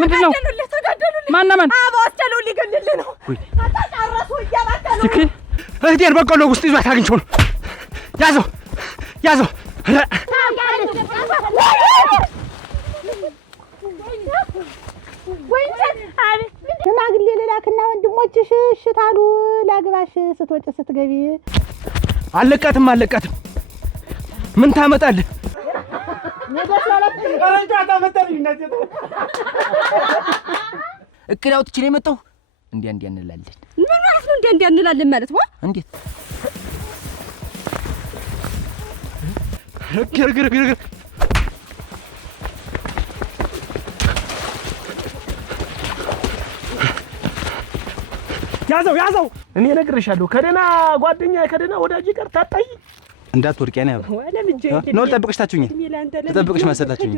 ምንድነው ማን አባ አስቻለው ሊገልል ነው አታጣራሱ ያባከሉ ትክ እህቴን በቀሎ ውስጥ ይዟት አግኝቼው ነው ያዘው ሽማግሌ ልላክና ወንድሞችሽ እሽታሉ ላግባሽ ስትወጪ ስትገቢ አለቃትም ምን ታመጣለህ? እቅድ አውጥቼ ነው የመጣው። እንዲያ እንላለን። ምን ማለት ነው? እንዲያ እንላለን ማለት ነው? እንዴት ግር ያዘው እኔ እነግርሻለሁ። ከደና ጓደኛ ከደና ወዳጅ ጋር ታጣይ እንዳትወርቂ ያኔ ነው ልጠብቅሽ ታችሁኝ ልጠብቅሽ መሰላችሁኝ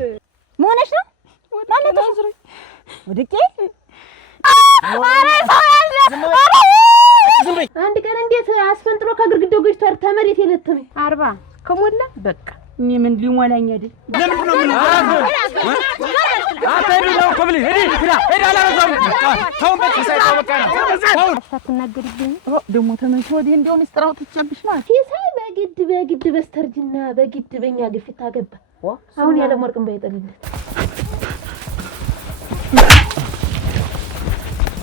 መሆነሽ ነው ማለት ነው ወድቄ አንድ ቀን እንዴት አስፈንጥሮ ከግርግዳው ገጭቷል ተመሬት የለተመ 40 ከሞላ በቃ እኔ ምን ሊሞላኝ አይደል ለምን ነው ምን አታሪ ነው ኮብሊ ሄዳ አላረዛም ታውን በቃ ነው አታናገሪብኝ ደሞ ተመንሽ ወዲህ እንደው ምስጥራው ትቻብሽ ነው ሲሳይ በግድ በስተርጅና በግድ በእኛ ግፊት አገባ አሁን ያለ ወርቅም ባይጠልለት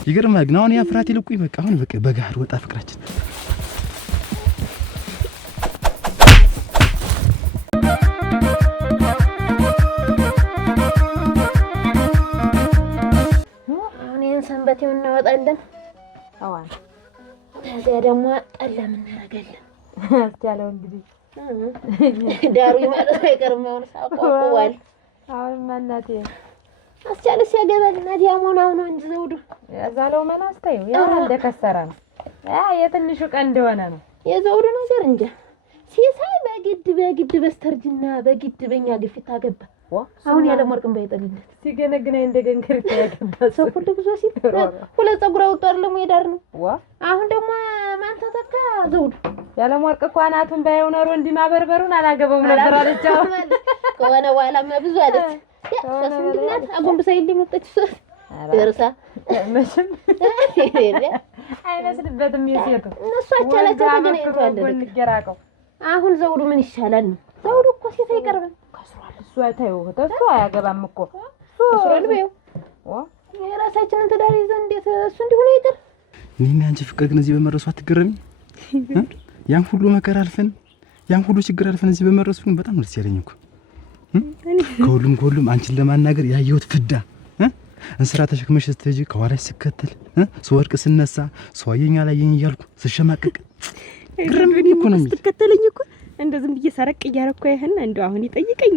ይገርማል ግን አሁን ያ ፍራት ይልቁኝ በቃ አሁን በቃ በጋር ወጣ ፍቅራችን ሰንበቴው እናወጣለን አዋን ከዚያ ደግሞ ጠለም እናረጋለን አስቻለው እንግዲህ ዳሩ ማለት አይቀርም አሁን ሳቆቁዋል አሁን ማናቴ አስቻለው ሲያገባል እናት ያሞናው ነው እንጂ ዘውዱ ያዛለው መናስተው ያው እንደከሰራ ነው የትንሹ ቀን እንደሆነ ነው የዘውዱ ነገር እንጂ ሲሳይ በግድ በስተርጅና በግድ በእኛ ግፊት አገባ አሁን ያለ ወርቅም ባይጠልለት ሲገነግናይ እንደገንከርት ያገባ ሰው ሁሉ ብዙ ሲል ሁለት ጸጉር አውጣር ለሞይዳር ነው አሁን ደግሞ ማን ተተካ ዘውዱ ያለ ወርቅ ቋናቱን ባይው ነው እንዲማበርበሩን አላገባውም ነበር አለቻው ከሆነ በኋላማ ብዙ አለች ያሰስንድናት አጎንብሳይ ሊመጣች ደርሳ መሽም አይመስልበትም ይሴቱ እነሱ አቻላቸው ተገናኝቷል እንገራቀው አሁን ዘውዱ ምን ይሻላል ነው ዘውዱ እኮ ሴት አይቀርብም እሱ አይታየው ተሱ አያገባም እኮ እሱን በይው የራሳችንን ትዳር ይዘን እንዴት እሱ እንዲሆነ ይቀር እኔና አንቺ ፍቅር ግን እዚህ በመረሱ አትገረሚ ያን ሁሉ መከራ አልፈን ያን ሁሉ ችግር አልፈን እዚህ በመረሱ ግን በጣም ደስ ያለኝ እኮ ከሁሉም አንቺን ለማናገር ያየሁት ፍዳ እንስራ ተሸክመሽ ስትሄጂ ከኋላሽ ስከተል ስወርቅ ስነሳ ሰውየኛ ላይ ይያልኩ ስሸማቀቅ ግርም ብኝ እኮ ነው ተከተለኝ እኮ እንደዚህ ብዬ ሰረቅ እያረኩ አይሄን እንደው አሁን ይጠይቀኝ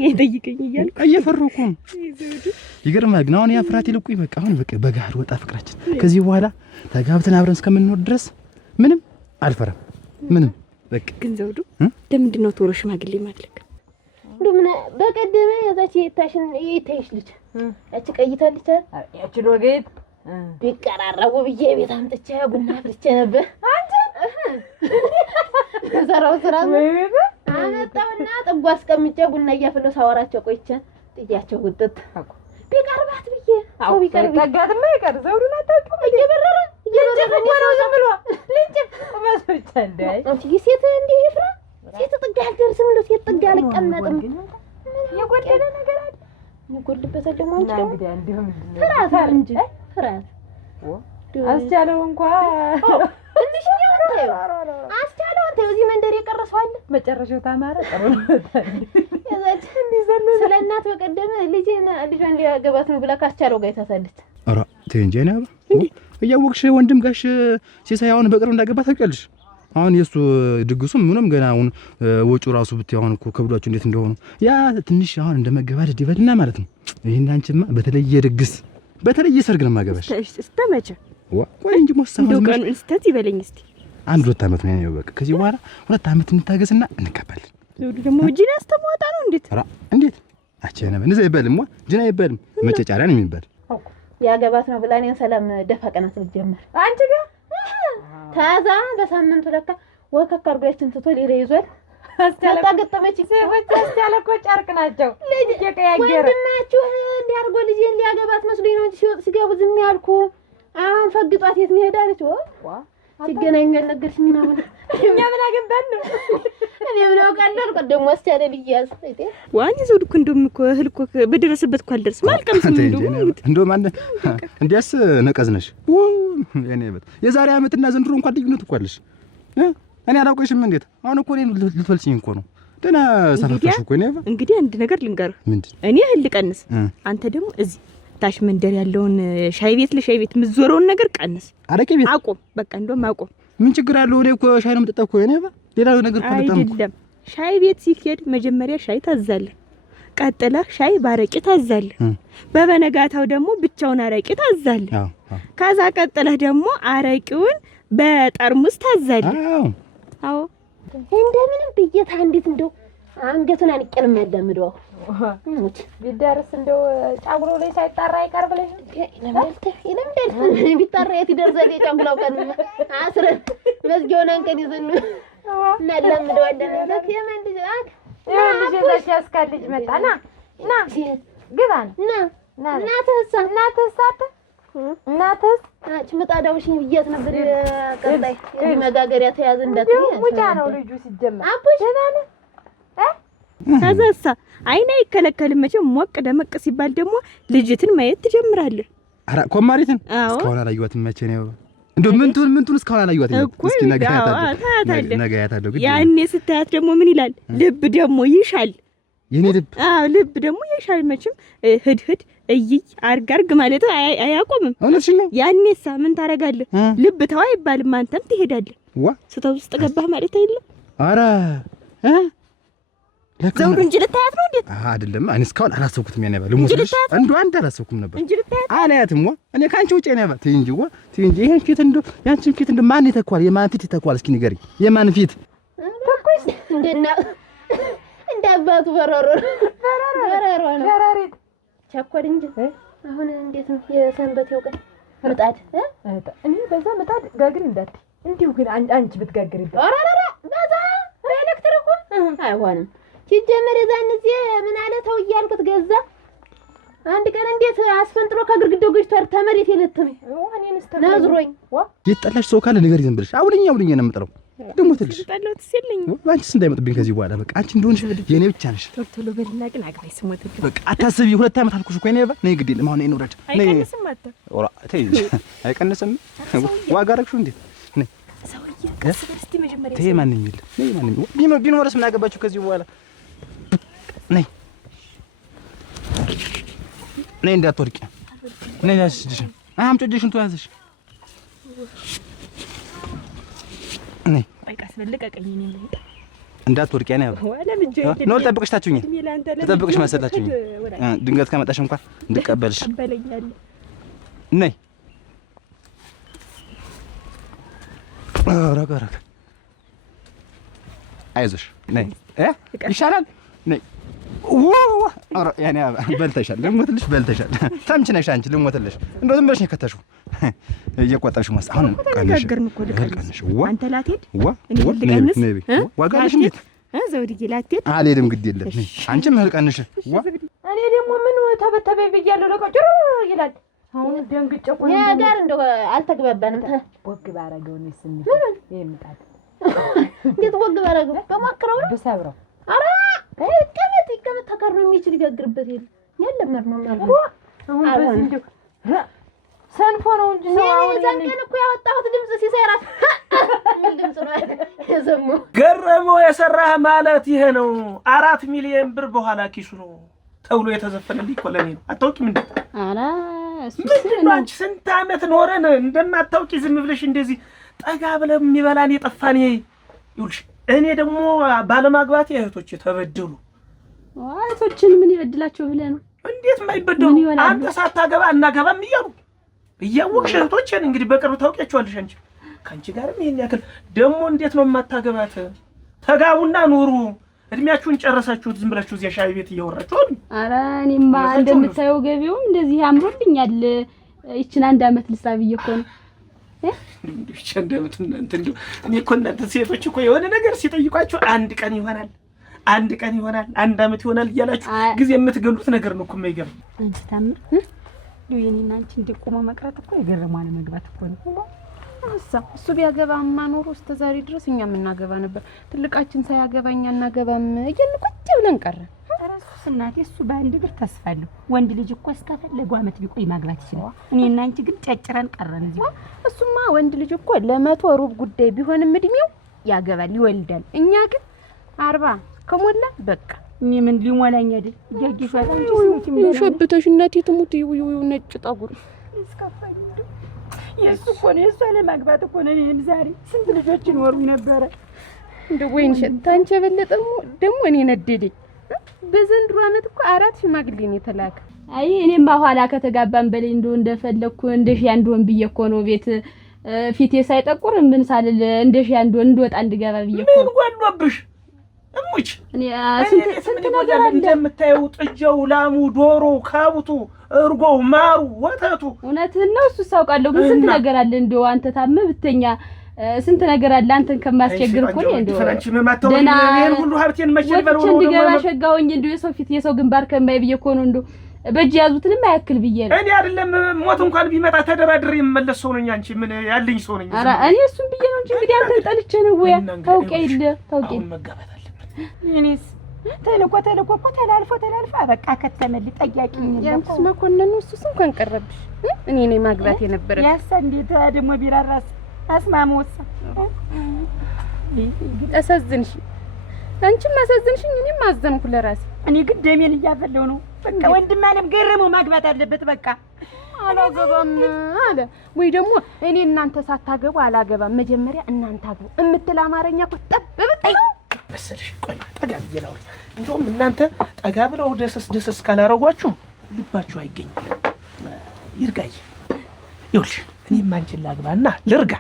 እያልኩ እየፈረኩ ይገርማል ግን አሁን ያ ፍራት ይልቁኝ በቃ አሁን በቃ በጋር ወጣ ፍቅራችን ከዚህ በኋላ ተጋብተን አብረን እስከምንኖር ድረስ ምንም አልፈራም ምንም በቃ ግን ዘውዱ ለምንድን ነው ቶሎ ሽማግሌ ማድረግ እንደምን በቀደመ ያዛች ይታይሽ ልጅ ያቺ ቀይታለች ያቺ ሎጌት ቢቀራራቡ ብዬ ቤት አምጥቼ ቡና አፍልቼ ነበር አንተ ዘራው ስራ አመጣውና ጥጓ አስቀምጬ ቡና እያፈለው ሳወራቸው ቆይቼ ጥያቸው ውጥት ቢቀርባት ብዬ አው ቢቀርብ ተጋድማ ይቀር ዘውዱና ታውቁ እየበረረ ነው ዘምሏ ልጅ ማስፈጫ እንዳይ አንቺ ሴት እንዲህ ይፍራ ሴት ጥጋ አልደርስም ነው ሴት ጥጋ አልቀመጥም የጎደለ ነገር አለ የጎደለበት ደግሞ አንቺ እንግዲህ እንደውም ፍራት እንጂ ፍራት አስቻለው እንኳን ትንሽ ነው አስቻለው አንተ እዚህ መንደር የቀረሰው አለ መጨረሻው ታማረ ጥሩ ነው ያዛች እንዲዘሉ ስለናት በቀደመ ልጇን ሊያገባት ነው ብላ ካስቻለው ጋር ታሳለች አራ ተንጀና እያወቅሽ ወንድም ጋሽ ሲሳያውን በቅርብ እንዳገባ ታውቂያለሽ አሁን የሱ ድግሱም ምንም ገና አሁን ወጪው ራሱ ብታይ አሁን እኮ ከብዷቸው እንዴት እንደሆኑ ያ ትንሽ አሁን እንደመገባደድ ይበልና ማለት ነው ይሄን አንቺማ በተለየ ድግስ በተለየ ሰርግ ነው ማገባሽ እስከመቼ ወይ እንጂ ሞሳው ነው ቀን እንስተት ይበለኝ እስቲ አንድ 2 አመት ነው ያው በቃ ከዚህ በኋላ 2 አመት እንታገስና እንቀበል ዘውዱ ደግሞ ጂና አስተማወጣ ነው እንዴት አቸነ እንደዛ ይበልም ጂና ይበልም መጨጫሪያ ነው የሚባል ያገባት ነው ብላኔን ሰላም ደፋ ቀና ስለጀመር አንቺ ጋር ታዛ በሳምንቱ ለካ ወከክ አርጋችን ትቶ ሊሬ ይዟል አስተላገጠመች አስተላቆ ጫርቅ ናቸው ልጅ የቀያየረ ወንድማችሁ እንዲያርጎ ልጅ ሊያገባት መስሎኝ ነው እንጂ ሲገቡ ዝም ያልኩ አሁን ፈግጧት የት ነው ሄዳለች? ሲገናኙ ያልነገርሽኝ ነው። እኛ ምን አገባን ነው? እኔ ምን አውቃለሁ? ቀደም ወስቻለ ልያዝ ዋን ይዘው እኮ እንደውም እኮ እህል እኮ በደረሰበት እኮ አልደርስም አልቀምስም። እንደውም አንተ እንዲያስ ነቀዝ ነሽ የኔ በት የዛሬ አመትና ዘንድሮ እንኳን ልዩነት እኮ አለሽ። እኔ አላውቅሽም። እንዴት አሁን እኮ እኔ ልትፈልጪኝ እኮ ነው። ደህና ሰፈፈሽ እኮ ነው። እንግዲህ አንድ ነገር ልንገርህ። እኔ እህል ልቀንስ፣ አንተ ደግሞ እዚህ ታሽ መንደር ያለውን ሻይ ቤት ለሻይ ቤት የምትዞረውን ነገር ቀንስ። አረቄ ቤት አቆም፣ በቃ እንደውም አቆም። ምን ችግር አለው? እኔ እኮ ሻይ ነው የምጠጣው እኮ እኔ ሌላ ነገር እኮ በጣም አይደለም። ሻይ ቤት ሲሄድ መጀመሪያ ሻይ ታዛለህ፣ ቀጥለህ ሻይ ባረቄ ታዛለህ፣ በበነጋታው ደግሞ ብቻውን አረቄ ታዛለህ። ከዛ ቀጥለህ ደግሞ አረቄውን በጠርሙስ ታዛለህ። አዎ እንደምንም ብዬታ እንዴት እንደው አንገቱን አንቀልም ያዳምደው ቢደርስ እንደው ጫጉሎ ላይ ሳይጣራ አይቀር ብለሽ ይለምዳል ቢጣራ የት ይደርሳል? የጫጉላው ቀን አስረን መዝጊያውን አንቀን ይዘን እናለምደዋለን። እንዴት የማን ልጅ ልጅ ልጅ ያስካል ልጅ መጣና ና ግባ ና እናትስ አንቺ ምጣዳውሽኝ ብያት ነበር። ቀጣይ እዚህ መጋገሪያ ተያዘ እንዳትይ ሙጫ ነው ልጁ ሲጀመር አቡሽ ደናለ ከዛሳ አይና ይከለከልም። መቼም ሞቅ ደመቅ ሲባል ደግሞ ልጅትን ማየት ትጀምራለህ። አራ ኮማሪትን እስካሁን አላየኋትም። መቼ ነው እንደው ምንቱን እስካሁን አላየኋትም። እስኪ ነገ ያታለሁ ያኔ ስታያት ደግሞ ምን ይላል ልብ ደግሞ ይሻል። የኔ ልብ ልብ ደግሞ ይሻል። መቼም ህድ እይ አርጋርግ ማለት አያቆምም። እውነትሽ ነው። ያኔሳ ምን ታረጋለህ? ልብ ተው አይባልም። አንተም ትሄዳለህ። ስተው ውስጥ ገባህ ማለት አይደለም። አራ ዘውዱ እንጂ ልታያት ነው እንዴ? አይደለም። እኔ እስካሁን አላሰብኩትም። ያኔ ባለ ሙስሊም አንዱ አንድ አላሰብኩም ነበር እንጂ ልታያት አላያትም። እኔ ካንቺ ውጪ ነው ያባት እንጂ ይሄን ፊት እንደው ያንቺን ፊት እንደ ማን ይተኳል? የማን ፊት ይተኳል? እስኪ ንገሪ። የማን ፊት ተኩስ እንዳባቱ በረሮ ነው ሸራሪት ቸኮል እንጂ አሁን እንዴት ነው የሰንበቴው ቀን ምጣድ እኔ በዛ ምጣድ ጋግሪ እንዳትይ። እንዲሁ ግን አንቺ ብትጋግሪበት አራራ በዛ ኤሌክትሪኩ አይሆንም። ሲጀመር የዛን ጊዜ ምን አለ ተው እያልኩት ገዛ አንድ ቀን እንዴት አስፈንጥሮ ከግርግዳው ገጭቷል። ተመሬት የለተመ ነዝሮኝ ይጣላሽ ሰው ካለ ንገሪ። ዝም ብለሽ አውልኛ ነው የምጥለው። ደግሞ ትልሽ ጣላውት ሲልኝ አንቺስ እንዳይመጥብኝ ከዚህ በኋላ በቃ አንቺ እንደሆንሽ የኔ ብቻ ነሽ። ቶሎ በልና ግን አግባይ ስሞት በቃ አታስቢ። 2 ዓመት አልኩሽ እኮ ነይ ግድ የለም አሁን እንውረድ። አይቀንስም አታ ኦራ ተይ አይቀንስም። ዋጋ አደረግሽው እንዴ? ነይ ሰውዬ ቀስ በስቲ መጀመሪያ ተይ ማንንም ይል ነይ ማንንም ቢኖርስ ምን አገባችሁ ከዚህ በኋላ ነይ እንዳትወርቂ ነይ ያስልሽ አምጪልሽን ተያዝሽ ነይ አይቃስ በለቀቀኝ ነኝ እንዳትወርቂ ነው ነው ልጠብቅሽ ታችሁኝ ልጠብቅሽ መሰላችሁኝ ድንገት ከመጣሽ እንኳን እንድቀበልሽ ቀበለኛል ነይ ረጋ አይዞሽ ነይ ይሻላል ነይ ኦራ ያኔ በልተሻል ልሞትልሽ በልተሻል ታምጪ ነሽ አንቺ ልሞትልሽ እንደው ዝም ብለሽ ነው ከተሽው እየቆጣሽ ማስ አሁን ቀንሽ አንተ ላትሄድ እኔ ልቀንስ ዋጋሽ እንዴት ዘውድዬ ላትሄድ አልሄድም ግድ የለም አንቺ ምህል ቀንሽ እኔ ደግሞ ምን ተበተበይ ብያለሁ ለቀጭሩ ይላል አሁን ደንግጬ ቆይ ያ ጋር እንደው አልተግባባንም ወግ ባረገው ነው ስንት ይምጣት እንዴት ወግ ባረገው በማከረው በሰብረው አራ ከመት ተከርኖ የሚችል ይጋግርበት የለም ነው ማለት አሁን በዚህ ሰንፎ ነው እንጂ ነው አሁን ዘንከን እኮ ያወጣሁት ድምጽ ሲሰራት ምን ድምጽ ነው የሰማው? ገረመው የሰራህ ማለት ይሄ ነው። 4 ሚሊዮን ብር በኋላ ኪሱ ነው ተብሎ የተዘፈነልኝ እኮ ለኔ ነው። አታውቂም እንዴ? አላ ምንድነው አንቺ ስንት አመት ኖረን እንደማታውቂ ዝም ብለሽ እንደዚህ ጠጋ ብለ የሚበላን የጠፋን ይውልሽ። እኔ ደግሞ ባለማግባት እህቶቼ ተበደሉ። እህቶችን ምን ይበድላቸው ብለህ ነው? እንዴት ማይበደሉ? አንተ ሳታገባ እናገባም እያሉ እያወቅሽ እህቶቼን እንግዲህ በቅርብ ታውቂያቸዋለሽ። አንቺ ካንቺ ጋርም ይሄን ያክል ደግሞ እንዴት ነው የማታገባት? ተጋቡና ኑሩ። እድሜያችሁን ጨረሳችሁት ዝም ብላችሁ እዚያ ሻይ ቤት እያወራችሁ አይደል? ኧረ እኔማ እንደምታየው ገቢውም እንደዚህ አምሮልኛል። ይችን 1 አመት ልሳብዬ እኮ ነው እንዴ እንደምት እንትን እኔ እኮ እናንተ ሴቶች እኮ የሆነ ነገር ሲጠይቋችሁ 1 ቀን ይሆናል 1 አመት ይሆናል እያላችሁ ጊዜ የምትገሉት ነገር ነው እኮ የማይገርም። አንቺ ታምር የኔና አንቺ እንደቆመ መቅረት እኮ የገረማል መግባት እኮ ነው። እሱ ቢያገባማ ኖሮ እስከ ዛሬ ድረስ እኛ የምናገባ ነበር። ትልቃችን ሳያገባኛ እናገባም እያልን ቁጭ ብለን ቀረን። እሱስ እናቴ እሱ በአንድ እግር ተስፋ አለው። ወንድ ልጅ እኮ እስከፈለገው ዓመት ቢቆይ ማግባት ይችላል። እኔና አንቺ ግን ጨጭረን ቀረን እዚህ። እሱማ ወንድ ልጅ እኮ ለመቶ ሩብ ጉዳይ ቢሆንም እድሜው ያገባል ይወልዳል። እኛ ግን 40 ከሞላ በቃ እኔ ምን ሊሞላኝ አይደል እያጊፋታ እንጂ ስንት ምን ሸብተሽ እናቴ ትሙት ይው ነጭ ጠጉር እስከፋኝ እንደው የሱ እኮ ነው የሷ ለማግባት እኮ ነው። እኔም ዛሬ ስንት ልጆች ይኖሩኝ ነበረ እንደው ወይን ሸታንቸ በለጠሙ ደግሞ እኔ ነደደኝ። በዘንድሮ ዓመት እኮ 4 ሽማግሌ ነው የተላከ። አይ እኔማ ኋላ ከተጋባን በላይ እንደፈለኩ እንደሽ ያንዶን ብዬ እኮ ነው ቤት ፊቴ ሳይጠቁር ምን ሳልል እንደሽ ያንዶን እንደወጣ እንድገባ ብዬ እኮ ምን ጓሎብሽ እሙች እኔ ስንት ነገር አለ እንደምታየው ጥጃው፣ ላሙ፣ ዶሮ፣ ካብቱ፣ እርጎው፣ ማሩ፣ ወተቱ እውነትህን ነው። እሱ ሳውቃለሁ ግን ስንት ነገር አለ እንደው አንተ ታመህ ብተኛ ስንት ነገር አለ አንተን ከማስቸግር እኮ ነው እንደው ደና ይሄን ሁሉ ሀብቴን መቸልበል ወሮ እንደገባ ሸጋውኝ እንደው የሰው ፊት የሰው ግንባር ከማይ ብዬ እኮ ነው እንደው በእጅ ያዙትንም አያክል ብዬ ነው። እኔ አይደለም ሞት እንኳን ቢመጣ ተደራድሬ የምመለስ ሰው ነኝ። አንቺ ምን ያለኝ ሰው ነኝ። ኧረ እኔ እሱን ብዬ ነው እንጂ እንግዲህ አንተን ጠልቼ ነው ወይ ታውቀይለ መጋባት አለበት። እኔስ ተልኮ እኮ ተላልፎ በቃ ከተመል ጠያቂኝ ነው ያንቺስ መኮንን ነው። እሱስ እንኳን ቀረብሽ። እኔ ነኝ ማግባት የነበረ ያሳ እንዴት ደግሞ ቢራራስ አስማሞሳ አሳዝንሽ። አንቺም አሳዝንሽኝ፣ እኔም አዘንኩ ለራሴ። እኔ ግን ደሜን እያፈለው ነው። በቃ ወንድም አለም ገረመው ማግባት አለበት። በቃ አላገባም አለ ወይ ደግሞ እኔ እናንተ ሳታገቡ አላገባም መጀመሪያ እናንተ አግቡ እምትል አማርኛ እኮ ጠብብጥ መሰልሽ። ቆይ ጠጋ ብዬሽ ነው። እንደውም እናንተ ጠጋ ብለው ደሰስ ካላረጓችሁ ልባችሁ አይገኝም። ይርጋይ ይኸውልሽ እኔም አንቺን ላግባና ልርጋ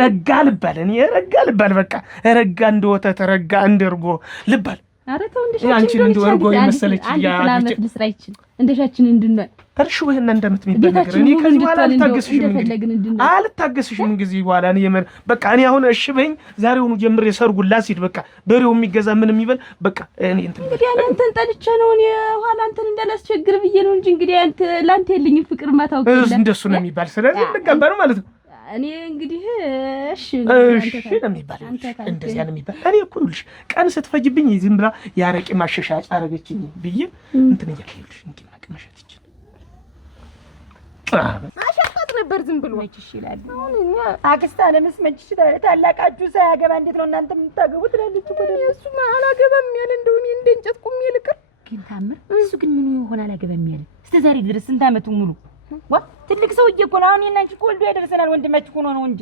ረጋ ልባል። እኔ ረጋ ልባል። በቃ ረጋ እንደወተት ረጋ እንደርጎ ልባል። አረ ተው አንቺን እንደርጎ የመሰለች ያለች ልስራ ይችል እንደሻችን እንድንል እርሹ ወይና እንደምት የሚበነገር እኔ ከዚህ በኋላ አልታገስሽም። እንግዲህ በኋላ እኔ በቃ እኔ አሁን እሺ በይኝ። ዛሬውኑ ጀምሬ ሰርጉን ላሲድ በቃ በሬው የሚገዛ ምን የሚበል በቃ እኔ እንግዲህ አንተን ጠልቼ ነው እኔ ኋላ አንተን እንዳላስቸግር ብዬ ነው እንጂ እንግዲህ አንተ ላንተ የለኝም ፍቅር ማታውቅ እንደሱ ነው የሚባል። ስለዚህ እንገባ ነው ማለት ነው። እኔ እንግዲህ እሺ ነው የሚባል። እንደዚያ ነው የሚባል። እኔ እኮ ይኸውልሽ ቀን ስትፈጅብኝ ዝም ብላ ያረቂ ማሸሻጫ አረገችኝ ብዬ እንትን እያልኩሽ እንግዲህ ማቀመሻት ይችላል ማሸጣት ነበር ዝም ብሎ መችሽ ይላል። አሁን እኛ አክስታ ለምስ መችሽ ታላቃችሁ ሳያገባ እንዴት ነው እናንተ የምታገቡት? ትላለች እኮ ደግሞ እሱ አላገባም ያለ እንደው እኔ እንደ እንጨት ቁሜ ልቅር ግን ታምር እሱ ግን ምን ይሆን አላገባም ያለ እስከ ዛሬ ድረስ ስንት ዓመቱ ሙሉ ትልቅ ሰውዬ እኮ ነው። አሁን የእናንቺ እኮ ወልዶ ያደርሰናል። ወንድማችሁ እኮ ነው እንጂ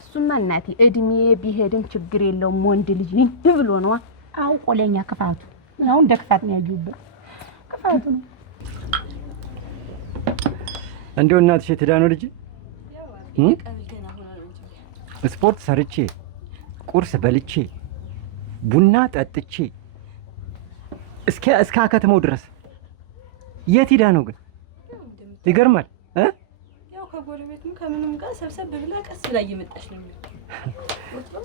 እሱማ እናቴ እድሜ ቢሄድም ችግር የለውም ወንድ ልጅ ነኝ ብሎ ነው አውቆ ለኛ ክፋቱ። አሁን እንደ ክፋት ነው ያዩበት ክፋቱ ነው። እንደው እናትሽ የትዳነው ልጅ ስፖርት ሰርቼ ቁርስ በልቼ ቡና ጠጥቼ እስከ አከተመው ድረስ የት ሄዳ ነው ግን? ይገርማል። ያው ከጎረቤትም ከምንም ጋር ሰብሰብ ብላ ቀስ ብላ እየመጣች ነው።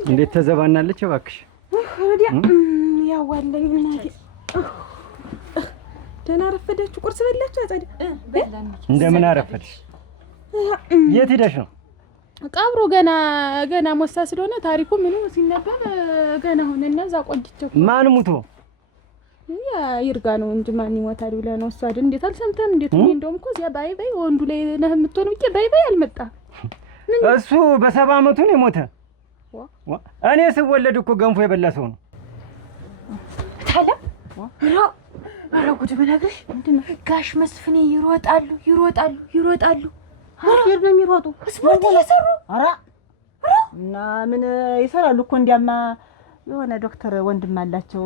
እንዴት ተዘባናለች እባክሽ። ወዲያ ያዋለኝ እናቴ ደህና ረፈዳችሁ? ቁርስ በላችሁ? አጸደ እንደምን አረፈድሽ? የት ሄደሽ ነው? ቀብሩ ገና ሞሳ ስለሆነ ታሪኩ ምኑ ሲነበር ገና ሆነና እዛ ቆይቼው። ማን ሙቶ? ያ ይርጋ ነው እንጂ ማን ይሞታል ብለህ ነው? እሷ አይደል? እንዴት አልሰምተም? እንዴት ነው? እንደውም እኮ እዚያ ባይ ወንዱ ላይ ነህ የምትሆነው ብዬ ባይ አልመጣም። እሱ በ70 ዓመቱ ነው የሞተ። እኔ ስወለድ እኮ ገንፎ የበላ ሰው ነው። ታላ ኧረ ጉድ ብነግርሽ ምንድነው? ጋሽ መስፍኔ ይሮጣሉ። አየር ነው የሚሮጡ ስፖርት እየሰሩ ኧረ እና ምን ይሰራሉ እኮ እንዲያማ የሆነ ዶክተር ወንድም አላቸው።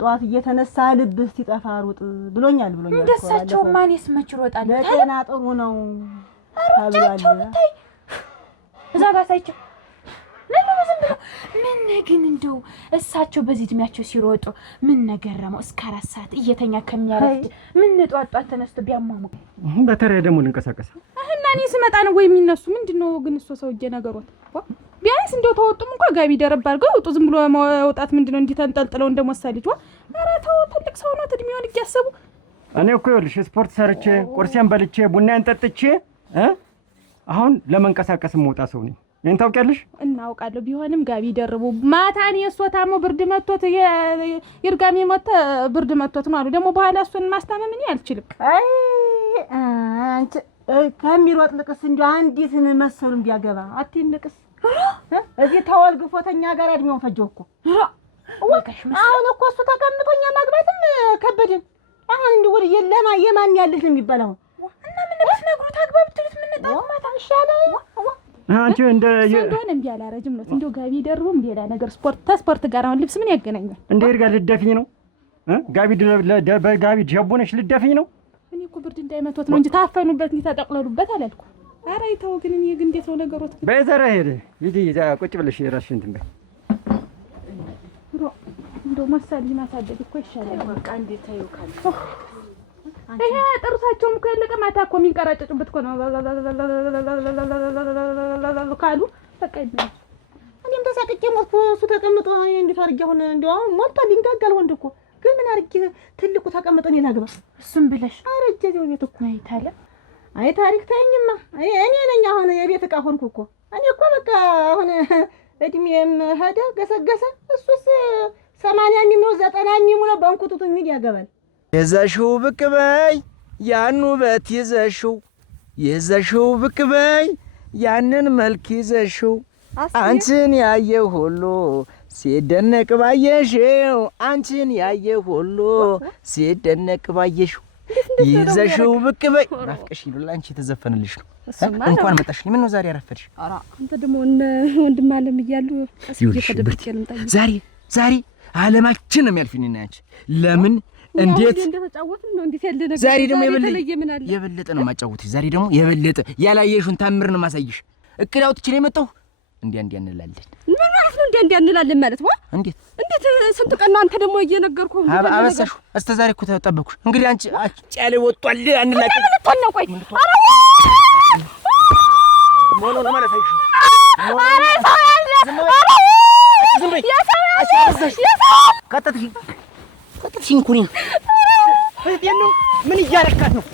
ጧት እየተነሳ ልብስ ሲጠፋ ሩጥ ብሎኛል። እንደሳቸው ማንስ መች ይሮጣሉ? ለጤና ጥሩ ነው ተብሏል። እዛ ጋር ሳይቸው ለምን ዝም ብለው ምን ግን እንደው እሳቸው በዚህ እድሜያቸው ሲሮጡ ምን ነገረመው? እስከ 4 ሰዓት እየተኛ ከሚያረፍድ ምን ጧት ተነስቶ ቢያሟሙ በተረየ ደግሞ ልንቀሳቀስ እና እኔ ስመጣ ነው ወይ የሚነሱ? ምንድነው ግን እሱ ሰውዬ ነገሮት ቢያንስ እንደው ተወጡም እንኳን ጋቢ ደረብ አድርገው ወጡ። ዝም ብሎ መውጣት ምንድነው? እንዲህ ተንጠልጥለው እንደሞሳ ልጅ ኧረ ተው፣ ትልቅ ሰው ነው እድሜውን እያሰቡ እኔ እኮ ይኸውልሽ ስፖርት ሰርቼ ቁርሴን በልቼ ቡናን ጠጥቼ አሁን ለመንቀሳቀስ የምወጣ ሰው ነኝ። ይሄን ታውቂያለሽ? እናውቃለሁ። ቢሆንም ጋቢ ደርቡ ማታን የሶታሞ ብርድ መጥቶት ይርጋሚ ሞተ ብርድ መጥቶት ነው አሉ። ደግሞ በኋላ እሱን ማስታመም እኔ አልችልም። አይ አንቺ ከሚሮጥ ልቅስ እንደው አንዲትን መሰሉን ቢያገባ አትይም ልቅስ እዚህ ተወልግፎተኛ ጋር እድሜውን ፈጀው እኮ አሁን እኮ እሱ ተቀምጦኛ ማግባትም ከበደን። አሁን እንዲህ ወደ የማን ያለሽ ነው የሚባለው እና ምን ብትነግሩት አግባብትሉት ምን ጣጣ ይሻላል። አንቺ እንደሆነ እምቢ አላረጅም ነው እንደው ጋቢ ደርቡም ሌላ ነገር ስፖርት ጋር አሁን ልብስ ምን ያገናኛል? እንደ ይርጋ ልደፊኝ ነው ጋቢ ጀቦነሽ ልደፊኝ ነው። እኔ እኮ ብርድ እንዳይመቶት ነው እንጂ ታፈኑበት እንጂ ተጠቅለሉበት አላልኩ። ኧረ ይተው ግን እኔ ግን እንዴት ነው ነገሮት? በዘራ ሄደ ይጂ ቁጭ ብለሽ ራስሽን እንትን በይ። እንደው ማሳጅ ማሳደግ እኮ ይሻላል። በቃ እንዴት ታዩካል? ይሄ ጥርሳቸውም እኮ ያለቀ ማታ እኮ የሚንቀራጨጩበት እኮ ነው ካሉ በቃ ይደል። እኔም ተሳቅቄ ሞት እሱ ተቀምጦ እንዴት አድርጌ አሁን እንደው ሞልቷል ይንጋጋል ወንድ እኮ ግን ምን አድርጌ ትልቁ ተቀምጦ እኔ ላግባ እሱም ብለሽ አረጀ ነው ቤት እኮ አይታለ አይ ታሪክ ታይኝማ እኔ ነኝ አሁን የቤት ዕቃ ሆንኩ እኮ እኔ እኮ በቃ አሁን እድሜም ሄደ ገሰገሰ እሱስ 80 የሚሞላ 90 የሚሞላ ባንኩቱቱ ምን ያገባል? የዘሽው ብቅ በይ ያን ውበት ይዘሽው ብቅ በይ ያንን መልክ ይዘሽው አንቺን ያየ ሁሉ ሲደነቅ ባየሽው አንቺን ያየ ሁሉ ሲደነቅ ባየሽው ይዘሽው ብቅ በይ ናፍቀሽ ይሉላ አንቺ ተዘፈነልሽ ነው። እንኳን መጣሽ። ምን ነው ዛሬ አረፈድሽ? አንተ ደግሞ ወንድም አለም እያሉ ዛሬ ዓለማችን ነው የሚያልፊኝና አንቺ ለምን እንዴት እንደተጫወትን ነው እንዴት ያለ ነገር ዛሬ ደግሞ የበለጠ ነው ማጫወትሽ። ዛሬ ደግሞ የበለጠ ያላየሽውን ታምር ነው ማሳይሽ። እቅድ አውጥቼ ነው የመጣሁ። እንዴ እንላለን። ምን ማለት ነው እንዴ እንላለን ማለት ዋ? እንዴት ስንት ቀን ነው አንተ ደግሞ እየነገርኩ አበሳሹ እስከ ዛሬ እኮ ተጠበቅኩሽ። እንግዲህ አንቺ ጫሌ ወጣል አንላቀቅ ነው። ቆይ ሞኖ ነው ማለት አይሽ አረ ሰው ያለ ዝም በይ ከተትሽ ኩኒ ምን እያረካት ነው?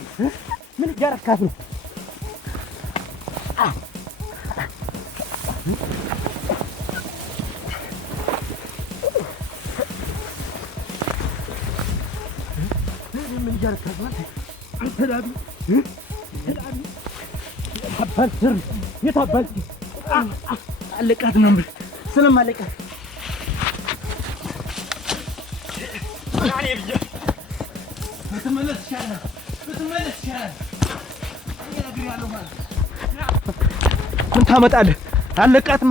አለቃት ነው ስለማለቃት ምን ታመጣለህ? አለቃትም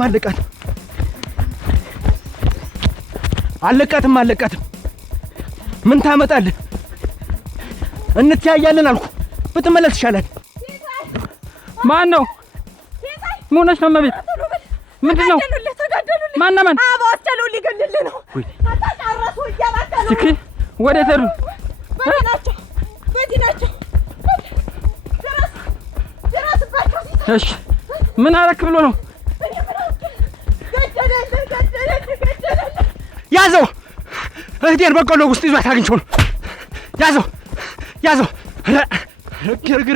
ምን ታመጣለህ? እንተያያለን አልኩ። ብትመለስ ይሻላል። ማን ነው? ምን ሆነሽ ነው? መቤት ምንድን ነው? ማን አባስተሉ ሊገልል ነው። አታጣራሱ እያባከሉ ስኪ ወዴት ሄዱ? በዲናቸው ድረስባቸው። እሺ ምን አረክ ብሎ ነው? ገደለል ያዘው። እህቴን በቆሎ ውስጥ ይዟት አግኝቼው ነው። ያዘው ግር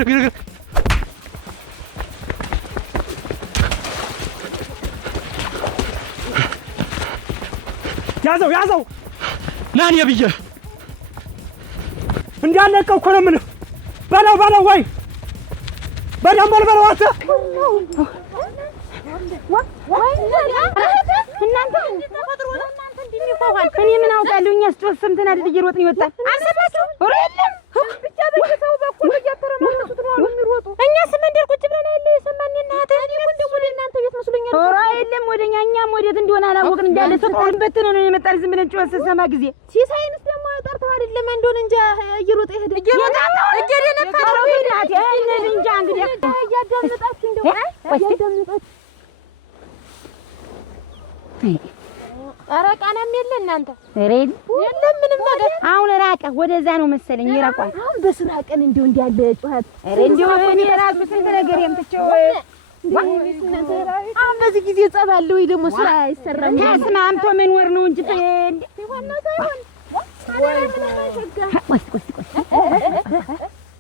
ያዘው ናን የብዬ እንዳለቀው እኮ ነው የምልህ። በለው ወይ በደንብ በለው አንተ እናንተ ተፈጥሮ ነው። እናንተ እንደሚቆዋል እኔ ምን አውቃለሁ? እኛስ ጮህ ሰምተን አይደል እየሮጥን ይወጣል። አልሰማችሁም? ኧረ የለም ብቻ በየሰው በኩል እያተረማመሱት ነው የሚሮጡ። እኛስ መንደር ቁጭ ብለን አይደል የሰማን እናንተ? እኔ እንደው ወደ እናንተ ቤት መስሎኛል። ኧረ የለም ወደኛ። እኛም ወዴት እንደሆነ አላወቅን። እንዳለ ሰጥተን በተነ ነው የመጣል። ዝም ብለን ጮህ ስሰማ ጊዜ ሲሳይንስ ደግሞ ጠርተው አይደለም እንደሆነ እንጃ እየሮጠ ይሄድ እየደነፈረው ይሄዳት ያንን እንጃ እንግዲህ እያዳመጣችሁ እንደው እያዳመጣችሁ ኧረ ቃናም የለ እናንተ ሬድ የለም ምንም ነገር። አሁን ራቀ ወደዛ ነው መሰለኝ ይራቋል። አሁን በስራ ቀን እንደው እንዲያለ ጩኸት ኧረ እንደው እኔ ራሱ ስንት ነገር የምትቸው አሁን በዚህ ጊዜ ጸብ አለ ወይ ደግሞ ስራ አይሰራም? ተስማምቶ መኖር ነው እንጂ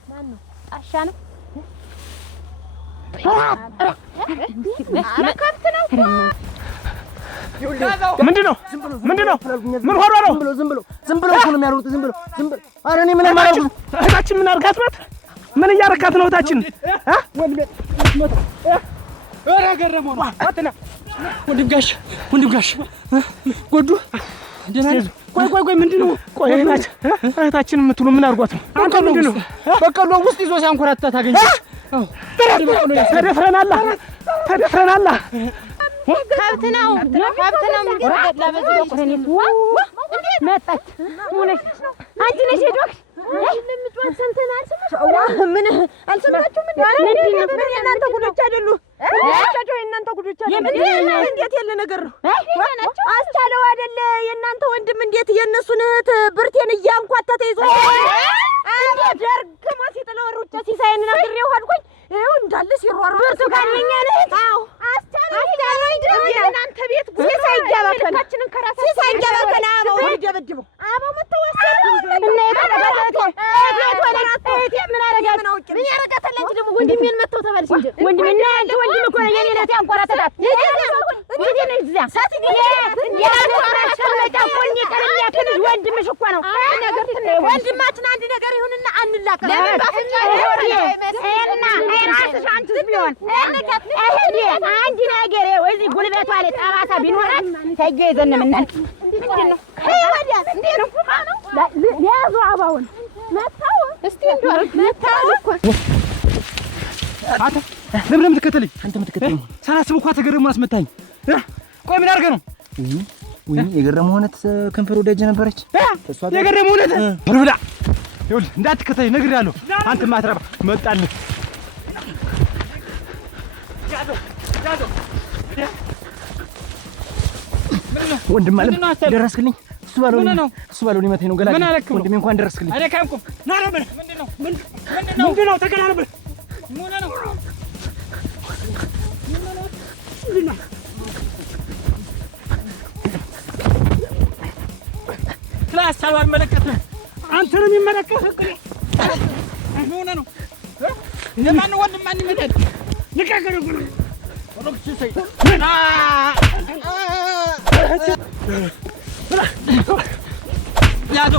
ማነው ጣሻ ነው ምንድነው? ምን ሆኖ ነው? ዝም ብሎ እኮ ነው የሚያሮጡት። ዝም ብሎ ኧረ እኔ ምን አደረኩት? እህታችን ምን አድርጋት ናት? ምን እያረካት ነው እህታችን? ኧረ ገረመው ነው አጥና ወንድም ጋሽ ጎዱ ቆይ ምንድነው? ቆይ እህታችን የምትሉ ምን አድርጓት ነው? አንተ ምንድነው? በቀሎ ውስጥ ይዞ ሲያንኮራታ ታገኘሽ? ተደፍረናላ ከብት ነው መጣች። አንቺ ነሽ ሄዶክ ለምጥዋት ሰምተናል። ምን አልሰማችሁም? ምን የእናንተ ጉዶች አይደሉ? የእናንተ ጉዶች አይደሉ? እንዴት ያለ ነገር ነው? አስቻለው አይደለ? የእናንተ ወንድም እንዴት የእነሱን እህት ብርቴን እያንኳተተ ይዞ እንዴት ደርግሞ ሲጥለው ሩጫ ሲሳይን ነግሬው አልኩኝ። ይኸው እንዳለ ሲሯሯጥ ብርቱካን የእኛ ነች። አዎ አስቻለው የእናንተ ቤት ሲሳይ ይገባከን ከራሳችን ሲሳይ ይገባከን አበው ይደበድበው አበው መተወሰነ እና የተረጋጋተ እህቴ ምን አረጋት? ምን ያረጋታል? አንቺ ደግሞ ወንድሜን መተው ተባልሽ እንጂ ወንድሜና አንቺ ወንድም እኮ የኔ ናት ያንቆራተታት እንዴ ነው እዛ ሳትኒ ወንድምሽ እኮ ነው። ወንድማችን አንድ ነገር ይሁንና አንላቀም። ለምን ባፍኛ እና ራስሽ አንቺስ ቢሆን አንድ ነገር እዚህ ጉልበቷ ላይ ጠባሳ ቢኖራት ተገይዘን ምናል ምንድነው? ወዲያ እንዴ ነው ያዙ አባውን መታው እስቲ እንደው መታው እኮ አታ ለምን የምትከተለኝ? አንተ የምትከተለኝ ሳላስብ እኮ ተገረሙ አስመታኝ። ቆይ ምን አድርገህ ነው? ወይ የገረመው ሆነት ከንፈር ወዳጅ ነበረች። የገረመው ሆነት ብላ ይኸውልህ እንዳትከተለኝ ነግሬሃለሁ። አንተ ማትረባ መጣልህ። ወንድም ማለት ደረስክልኝ። እሱ ባለው ሊመታኝ ነው። ገላ ወንድሜ እንኳን ደረስክልኝ። አደካምኩ ና ነው ምንድነው? ተገናነብ ምን ነው? ክላስ ሳልዋን መለከተ አንተንም ይመለከት ምን ነው? ለማን ወንድም ማን ይመጣል? ንካገሩ ወሮክስ ሰይ ያዶ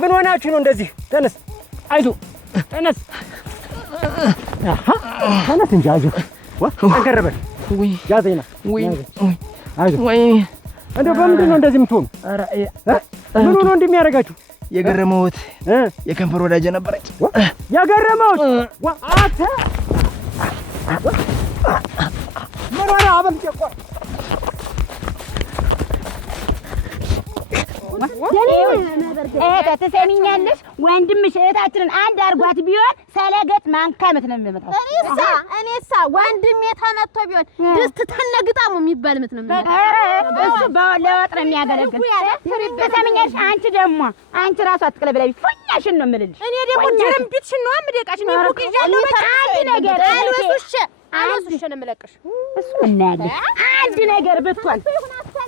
ምን ሆናችሁ ነው እንደዚህ? ተነስ፣ አይዞህ፣ ተነስ እንጂ አይዞህ። ተቀረበ ያዘኝና አይዞህ። እንደው በምንድን ነው እንደዚህ የምትሆኑ? ምን ሆኖ እንደሚያደርጋችሁ? የገረመውት የከንፈር ወዳጅ ነበረች። የገረመውት አንተ ምን ሆነ? አበልጬ ቆይ ትሰሚኛለሽ? ወንድምሽ እህታችንን አንድ አርጓት ቢሆን ሰለገጥ ማንካመት ነው የሚመጣው። እኔሳ ወንድሜ ተመቶ ቢሆን ድስት ተነግጣሙ የሚባል ምት ነው የሚመጣው። እሱ ለወጥ ነው የሚያገለግል። ትሰሚኛለሽ? አንቺ ራሱ አትቀለበለቢ ፎኛሽን ነው የምልልሽ። እኔ ደግሞ ጀረምቢትሽን ነው አምደቃሽ ነው ሙቅ ይዣለሁ። አንድ ነገር አልወሱሽ ነው የምለቅሽ። እሱ እናያለን። አንድ ነገር ብትሆን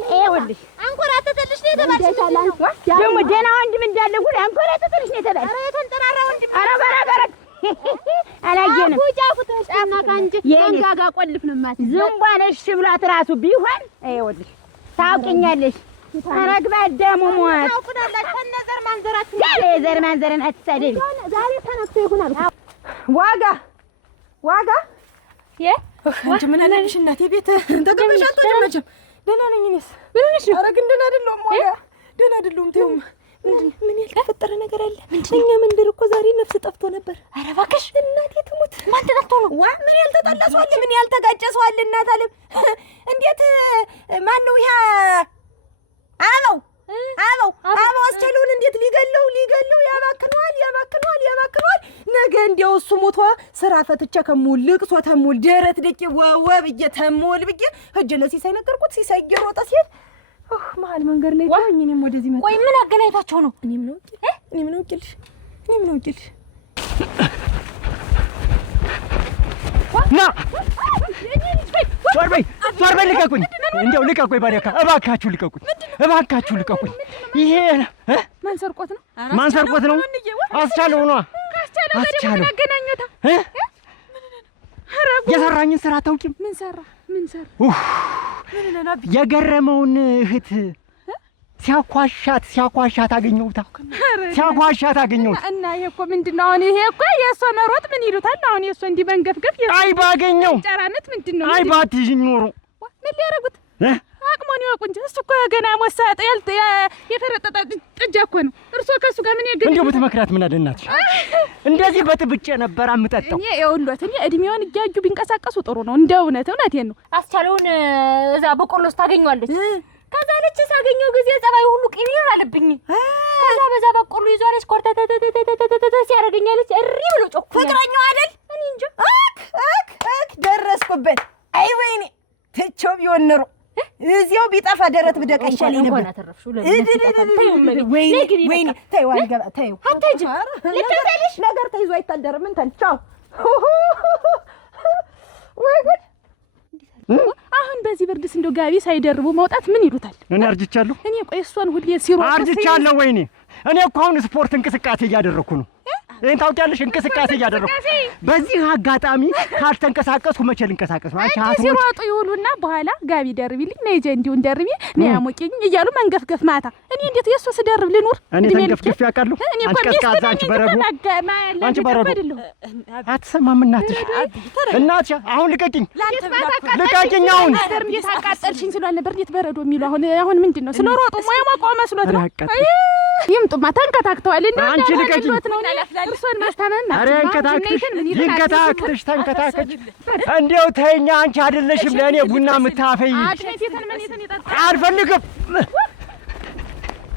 ይኸውልሽ አንኮራተተልሽ ነው የተባልሽ። ደግሞ ደህና ወንድም እንዳለ ሁሉ አንኮራተተልሽ ነው የተባልሽ። ኧረ የተንጠራራ ወንድም ኧረ በረገረ አላየንም። ጫፉ ተሽና ካንጂ መንጋጋ ቆልፍ ነው ማለት ዝምቧ ነሽ ብሏት ራሱ ቢሆን ይኸውልሽ ታውቂኛለሽ። አረግባ ደሙ ሞት ታውቁዳላችሁ። እነዘር ማንዘራችሁ ዘር ማንዘርን አትሰደቢ። ዛሬ ተነክቶ ይሆናል ዋጋ አንቺ ምን አለልሽ እናቴ? ቤት ተቀበልሽ አትወጪም መቼም። ደህና ነኝ እኔስ። ምን ነሽ? ኧረ ግን ደህና አይደለሁም ዋጋ፣ ደህና አይደለሁም። ተይውም። ምን ያልተፈጠረ ነገር አለ? እኛ መንደር እኮ ዛሬ ነፍስ ጠፍቶ ነበር። ኧረ እባክሽ እናቴ ትሙት። ማን ተጠፍቶ ነው? ምን ያልተጣላ ሰው አለ? ምን ያልተጋጨ ሰው አለ? እናት አለም እንዴት ማን ነው ያ አበው አስቻለውን እንዴት ሊገለው ያባክነዋል። ነገ እንዲያው እሱ ሞቶ ስራ ፈትቼ ከሙል ልቅሶ ተሙል ደረት ደቂ ወብዬ ተሙል ብዬ ሂጅ ለሲሳይ ነገርኩት። ሲሳይ እየሮጠ ሲሄድ መሀል መንገድ ላይ ታኝ። እኔም ወደዚህ መጣ። ቆይ ምን አገናኝታቸው ነው? እኔ ምን አውቅልሽ ና ዞር በይ ልቀቁኝ። እንዲያው ልቀቁኝ፣ ባሪያካ እባካችሁ ልቀቁኝ። ይሄ ማን ሰርቆት ነው? አስቻለው ነው። አስቻለው አገናኘታ የሰራኝን ስራ አታውቂም? ምን ሰራ? የገረመውን እህት ሲያኳሻት አገኘሁት። እና ይሄ እኮ ምንድነው? አሁን ይሄ እኮ የእሷ መሮጥ ምን ይሉታል? አሁን የእሷ እንዲህ መንገፍገፍ አይ ባገኘው ጨራነት ምንድነው? አይ ባትይዥኝ ኖሮ ምን ሊያረጉት አቅሞን ይወቁ እንጂ እሱ እኮ ገና ሞሳጠ የፈረጠጠ ጥጃ እኮ ነው። እርሶ ከሱ ጋር ምን ያገኝ? እንደው ብትመክራት ምን አለ እናትሽ? እንደዚህ በጥብጬ ነበር አምጠጣው። እኔ ይኸውልዎት እድሜውን እያዩ ቢንቀሳቀሱ ጥሩ ነው። እንደ እውነቴን ነው። አስቻለውን እዛ በቆሎስ ታገኘዋለች። ከዛ ልጅ ሳገኘው ጊዜ ጸባይ ሁሉ ቅሪር አለብኝ። ከዛ በዛ በቆሎ ይዟለች ኮርተተተተተተተ ሲያረጋኛለች እሪ ብሎ ጮክ። ፍቅረኛው አይደል? እኔ እንጂ ደረስኩበት። አይ ወይኔ ትቼው ቢሆን ኖሮ እዚያው ቢጠፋ ደረት ብደቃ ይሻለኝ ነበር። ወይኔ ተይው፣ አልገባ ተይው። አትሄጂም ልከተልሽ ነገር ተይዞ አይታደርም። እንትን ቻው። ወይ ጉድ! አሁን በዚህ ብርድስ እንደው ጋቢ ሳይደርቡ መውጣት ምን ይሉታል? እኔ አርጅቻለሁ። እኔ ቆይ እሷን ሁሌ ሲሮጥ አርጅቻለሁ። ወይኔ እኔ እኮ አሁን ስፖርት እንቅስቃሴ እያደረኩ ነው። ይሄን ታውቂያለሽ? እንቅስቃሴ እያደረኩ በዚህ አጋጣሚ ካልተንቀሳቀስኩ መቼ ልንቀሳቀስ ነው? አንቺ ሲሮጡ ይውሉና በኋላ ጋቢ ደርቢልኝ ነይ እንዲሁ እንደርቢ ነይ አሞቂኝ እያሉ መንገፍገፍ ማታ። እኔ እንዴት የእሱ ስደርብ ልኑር? እኔ ተንገፍግፍ ያውቃለሁ። አንቺ ቀዝቃዛ፣ አንቺ በረዶ፣ አንቺ በረዶ አትሰማም እናትሽ። እናትሽ አሁን ልቀቂኝ፣ አሁን እንዴት አቃጠልሽኝ ስሏል ነበር። እንዴት በረዶ የሚሉ አሁን ምንድን ነው? ስለሮጡ የሞቀው መስሎት ነው። ይምጡማ ተንከታክተዋል። አንቺ ልቀቂኝ። እርሶን ማስታመም ኧረ ይንከታክትሽ ተንከታከች። እንዲያው ተይኛ። አንቺ አይደለሽም ለእኔ ቡና የምታፈይ። አልፈልግም።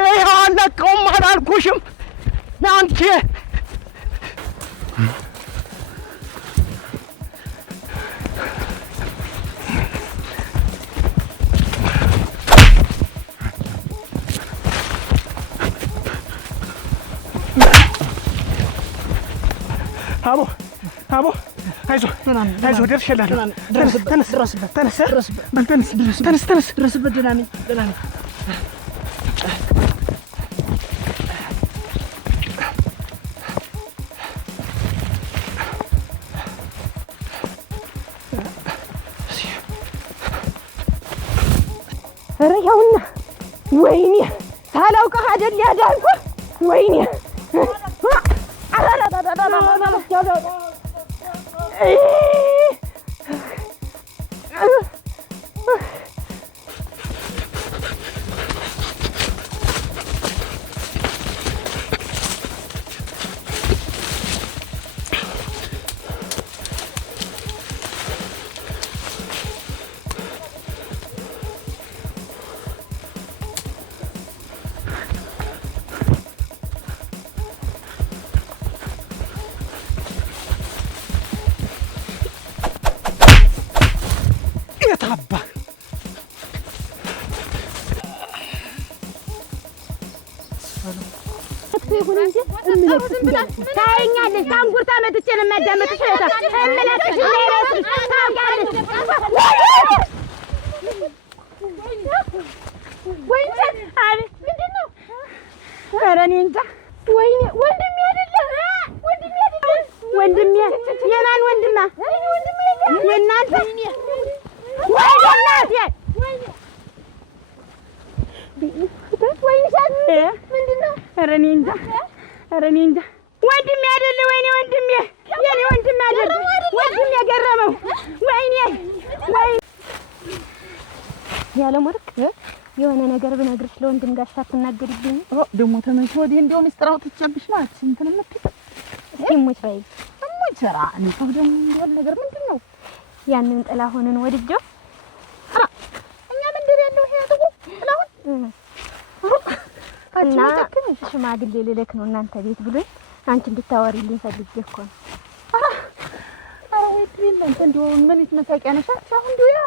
ይኸው አልለቀውም አላልኩሽም አንቺ? አቦ አይዞህ ደርሼልሃለሁ። ተነስ ድረስበት። ደህና ነኝ። ኧረ ያውና ወይኔ ሳላውቅህ አይደል ያዳንኩህ። ወይኔ ታይኛለሽ። ታንጉርታ መጥቼ ነው የማዳመጥሽ። እምለጥሽ ለራስሽ ታውቂያለሽ። ወይኔ አቤት ምንድን ነው? ኧረ እኔ እንጃ። ወይኔ ወንድሜ አይደለም። ወንድሜ የማን ወንድማ? የእናንተ ወይ እናቴ ምንድን ነው? ኧረ እኔ እንጃ። ወንድሜ አይደለ? ወይኔ ወንድሜ፣ የኔ ወንድሜ አይደለ? ወንድሜ ገረመው። ወይኔ ያለመርክ የሆነ ነገር ብነግርሽ ለወንድም ጋር ሳትናገሪብኝ ደግሞ ተመሽ ወዲህ እንደው ምስጢር አውጥቼብሽ ነው። እንትን የምትል እስኪ ሙች በይ። ሙች ስራ እንዴው ደግሞ ያለ ነገር ምንድን ነው? ያንን ጥላሁንን ወድጄው እኛ ምንድን ያለው ይሄ ጥላሁን እና ሽማግሌ ልልክ ነው እናንተ ቤት ብሎኝ አንቺ እንድታወሪልኝ ፈልጌ እኮ ነው። ወይ ትሪንት እንደው ምን ይመስያቂያ ነሽ? አሁን እንደው ያ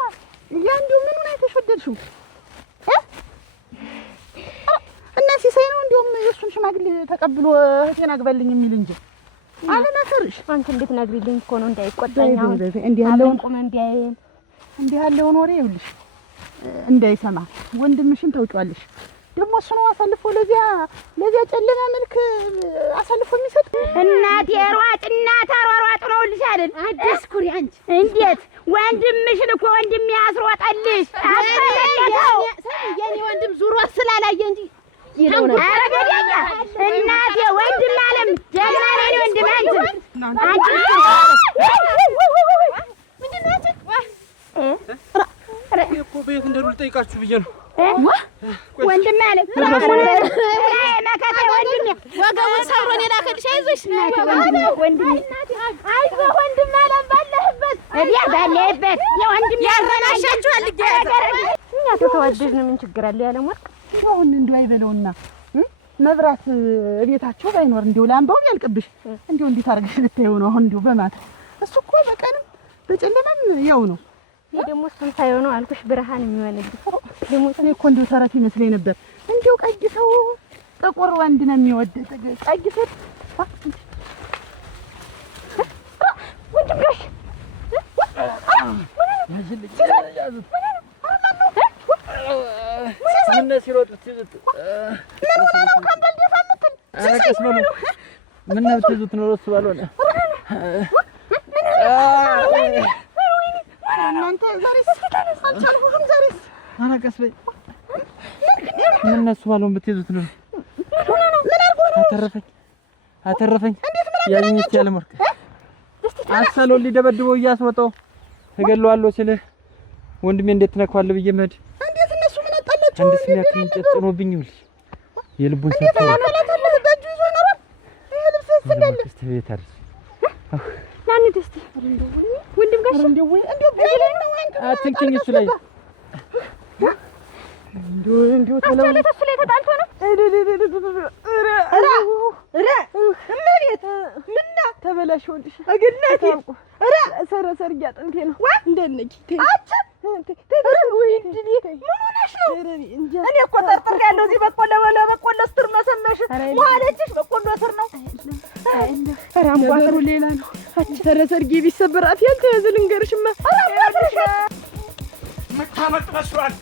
እንደው ምኑን አይተሽወደድሽው እና ሲሳይ ነው እንደውም የእሱን ሽማግሌ ተቀብሎ እህቴን አግባልኝ የሚል እንጂ አለናሰርሽ አንቺ እንድትነግሪልኝ እኮ ነው እንዳይቆጣኝ። አሁን እንዲህ ያለውን ወሬ ይኸውልሽ እንዳይሰማ ወንድምሽን ታውቂዋለሽ። ደግሞ እሱ ነው አሳልፎ ለዚያ ጨለማ መልክ አሳልፎ የሚሰጥ። እናቴ ሯጭና ተሯሯጥ ነው ልሻልን አዲስ ኩሪ አንቺ እንዴት ወንድምሽን እኮ ወንድም ያስሮጣልሽ አፈለገው የኔ ወንድም ዙሮ ስላላየ እንጂ አረጋኛ እናቴ ወንድም አለም ጀግና ነው ወንድም አንቺ ምንድነው አንቺ እኮ ቤት እንደሩል ጠይቃችሁ ብዬ ነው ወንድም አለም መከታ ወንድም ወገቡን ሰብሮን የላከልሽ አይዞሽ ወንድም አይዞህ ወንድም አለም ባለህበት እዲያ ባለህበት የወንድም ያረናሻችኋል እኛ ተተዋደድን ምን ችግር አለ ያለ ወርቅ አሁን እንደው አይበለውና መብራት ቤታቸው ባይኖር እንደው ላምባው ያልቅብሽ እንደው እንዴት አድርገሽ ልታየው ነው? አሁን እንደው በማታ እሱ እኮ በቀንም በጨለማም ያው ነው። ይሄ ደግሞ እሱን ሳይሆን ነው አልኩሽ ብርሃን የሚሆንልኝ ደግሞ እኔ እኮ እንደው ተረት ይመስለኝ ነበር። እንደው ቀይ ሰው ጥቁር ወንድ ነው የሚወድ ቀይ ሰው ወንድም ጋሽ ምን ሲሮጥ ትዝት ምን ነው ትዝት ነው እሱ ባልሆነ እናንተ ዛሬስ አልቻልኩም። ዛሬስ አናቀስ በይ ምን ነው እሱ ባልሆነ ብትይዙት ነው አተረፈኝ ያገኘች ያለ ወርቅ አሰሎ ሊደበድበው እያስወጣው እገለዋለሁ ሲል ወንድሜ እንዴት ትነካዋለህ ብዬ መድ እንዴት እነሱ ምን አጣላቸው? አንድ ስሚያት እንጨት ጥኖብኝ ይውል የልቡን ሰጥቶ በእጁ ይዞ ነው ይሄ ልብስ እንደለ እስቲ ቤት አርስ ናኒ ደስቲ ወንድም ጋሽ እንደው ቢያለኝ ነው አንተ አትንኪኝ እሱ ላይ እንደው ተለው እሱ ላይ ተጣልቶ ነው እመቤት ምና ተበላሽውልሽ አግናቴ ሰረሰር ያጥንቴ ነው እንደነቂ አጭ ወይ እንዴ ምን ሆነሽ ነው? እኔ እኮ ጠርጥር ያለው እዚህ በቆሎ ስር ነው ሰማሽ ማለትሽ በቆሎ ስር ነው። ነገሩ ሌላ ነው። ሰረሰርጌ ቢሰበራት ያልተያዘ ልንገርሽማ መታመጥ መስሏል።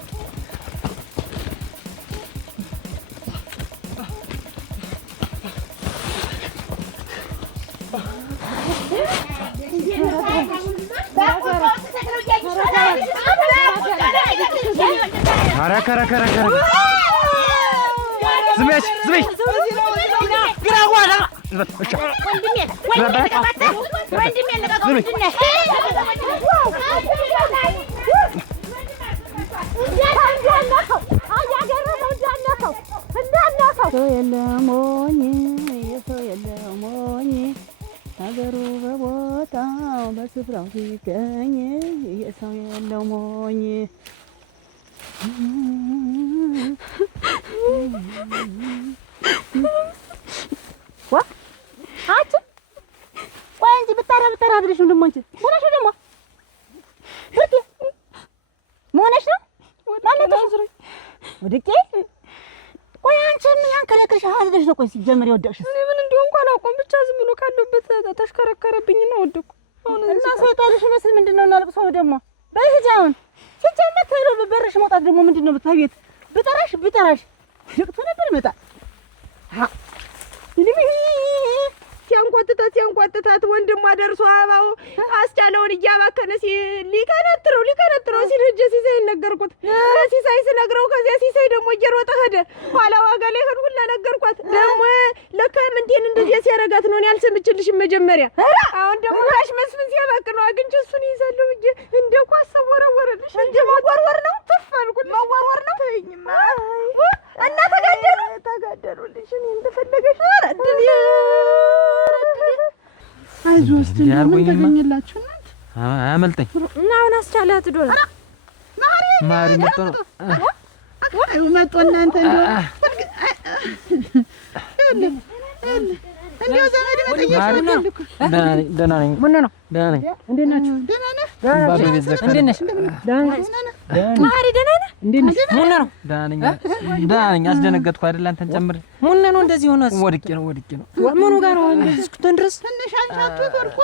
ከረ ዝሜሽ ግራዋላ ወንድሜ ሰው የለሞኝ ሀገሩ በቦታው በስፍራው ሲገኝ የሰው የለሞኝ አንቺ ቆይ እንጂ ብታራ ብለሽ ነው ደግሞ አንቺ ሆነሽ ደግሞ ብርቴ ሆነሽ ነው ማለት ነው ወድቄ ቆይ አንቺ ምን ያንከለክልሽ አዝለሽ ነው ቆይ ሲጀመር ይወደቅሽ ምን እንደው እንኳን አላውቅም ብቻ ዝም ብሎ ካለበት ተሽከረከረብኝና ወደኩ አሁን እና ሰይጣንሽ መስል ምንድነው እናልቅሶ ደግሞ በህጃውን ሲጀመር ተሎ በበረሽ መውጣት ደግሞ ምንድነው ብታቤት ብጠራሽ ልቅቶ ነበር መጣ ሲያንቋጥታት ወንድሟ ደርሶ አባው አስቻለውን እያባከነ ሊቀነጥረው ሲል ሂጅ ሲሳይ ነገርኩት። ሲሳይ ስነግረው ከዚያ ሲሳይ ደግሞ እየሮጠ ሄደ። ኋላ ዋጋ ላይ ሄድ ሁላ ነገርኳት። ደግሞ ለካ ምንቴን እንደዚያ ሲያረጋት ነው ያልሰምችልሽም መጀመሪያ። አሁን ደግሞ ጋሽ መስፍን ሲያባክነው አግኝቼ እሱን ይዛለሁ ብዬ እንደ ኳስ ወረወረልሽ እንጂ መወርወር ነው ተፋልኩልሽ። መወርወር ነው ተይኝማ እና ተጋደሉልሽ እኔ እንደፈለገሽ አረድል አይዞህ እስቲ ምን ተገኘላችሁ እናንተ? አያመልጠኝ እና አሁን አስቻላት ዶላ ማሪ መጥቶ ነው አዩ መጥቶ እናንተ እንደው እንደው ዘመድ መጠየቅ ደህና ነኝ። ምን ነው? ደህና ነኝ። እንዴት ናችሁ? ደህና ነህ? እንዴት ነሽ? ደህና ነሽ? ማሪ ደህና ነህ? እንዴት ነሽ? ምን ነው? ደህና ነኝ። አስደነገጥኩ አይደል? አንተን ጨምሬ። ምን ነው እንደዚህ ሆነስ? ወድቄ ነው። ምኑ ጋር ነው እንደዚህ እስክትሆን ድረስ? ትንሽ አንቺ አትወርቁ።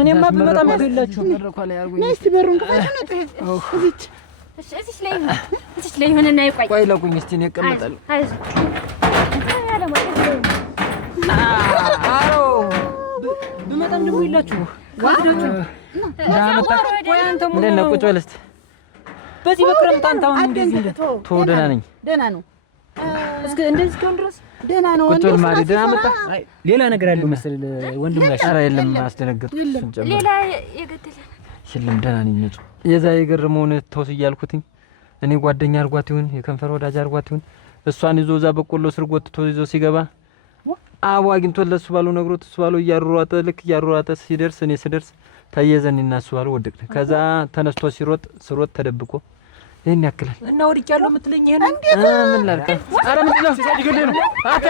እኔማ ብመጣም አይደላችሁ መድረኳ ላይ አርጉኝ። ነይ እስቲ በሩን ክፈቱ ነው። እዚች እዚች ላይ ሆነና ይቆይ። ቆይ ለቁኝ እስቲ ነው እቀመጣለሁ። አዎ ብመጣም ደግሞ ይላችሁ ዋዳችሁ ቆይ አንተ ምን ነው? ቁጭ በል እስቲ በዚህ በክረምት አንተ አሁን እንደዚህ ደህና ነኝ። ደህና ነው። እስከ እንደዚህ ከሆነ ድረስ ደህና ነው። ቁጭ በል ማሪ። ደህና መጣ። ሌላ ነገር አለው መሰል ወንድም ጋር። ኧረ የለም አስደነገጥኩ። ሌላ የገደለ የለም። ደህና ነኝ። ንጹህ የዛ የገረመውን ተውስ እያልኩትኝ እኔ ጓደኛ አርጓት ይሁን የከንፈር ወዳጅ አርጓት ይሁን እሷን ይዞ እዛ በቆሎ ስር ጎትቶ ይዞ ሲገባ አቡ አግኝቶ ለሱ ባለው ነግሮት እሱ ባለው እያሯሯጠ ልክ እያሯሯጠ ሲደርስ እኔ ስደርስ ተየዘንና እሱ ባለው ወደቅን። ከዛ ተነስቶ ሲሮጥ ተደብቆ ይሄን ያክላል እና ወድቄያለሁ የምትለኝ ይሄን ምን ላድርግ? ኧረ ምንድን ነው ሲገድ ነው አተ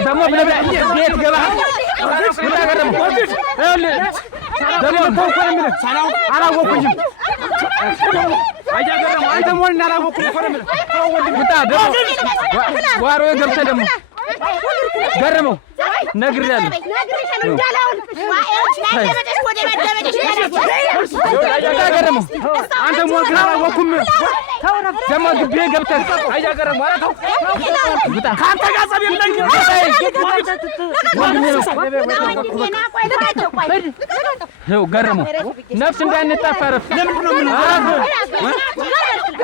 ደግሞ ብለህ ቤት ገባ ምታገረም ደግሞ ተውኩኝ ምን አላወኩኝም አይጃገረም አንተ ሞን እናላወኩኝ ፈረም ተው ወንድም ጉታ ደግሞ ዋሮ ገብተህ ደግሞ ገረመው ነግሬያለሁ አይጃገረም አንተ ሞን እናላወኩም ደግሞ ግቤ ገብተህ አይጃገረም ኧረ ተው ጉታ ካንተ ጋር ጸብ የለኝ ነው ገረመው ነፍስ እንዳንጣፋ ረፍ ለምንድን ነው ምን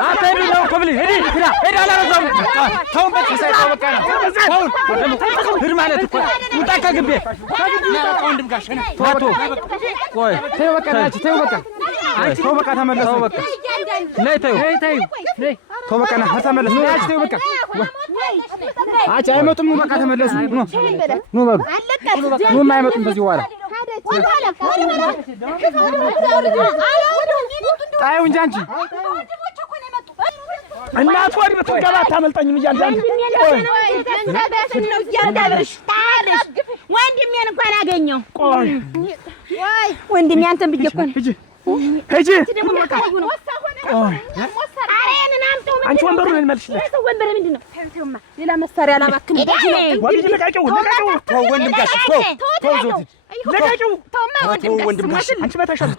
አተሪ ነው ኮብሊ ሄዳ አላረዛው ተው በቃ ነው ሂድ ማለት እኮ ውጣ ከግቤ ወንድም ጋር ሸነ ታቶ ቆይ ተው በቃ ናችሁ ተው በቃ ተመለሱ ተው በቃ ነይ ተው በቃ ና ተመለሱ ነይ ተው በቃ አቻ አይመጡም በቃ ተመለሱ ኑ በሉ ኑ አይመጡም በዚህ በኋላ ጣዩ እንጂ አንቺ እናት ወድ ብትገባ አታመልጠኝም እያንዳንዱ ወንድሜን እንኳን አገኘው። ቆይ ወንድሜ አንተን ብዬሽ እኮ ነው። ሂጂ አንቺ ወንበሩን እንመልሽለት። ወንበር ምንድን ነው? ሌላ መሳሪያ አላባክም። ወዲህ ለቃቂው ተው ወንድም ጋሽ ተው ዞት ለቃቂው ወንድም ጋሽ አንቺ በታሻል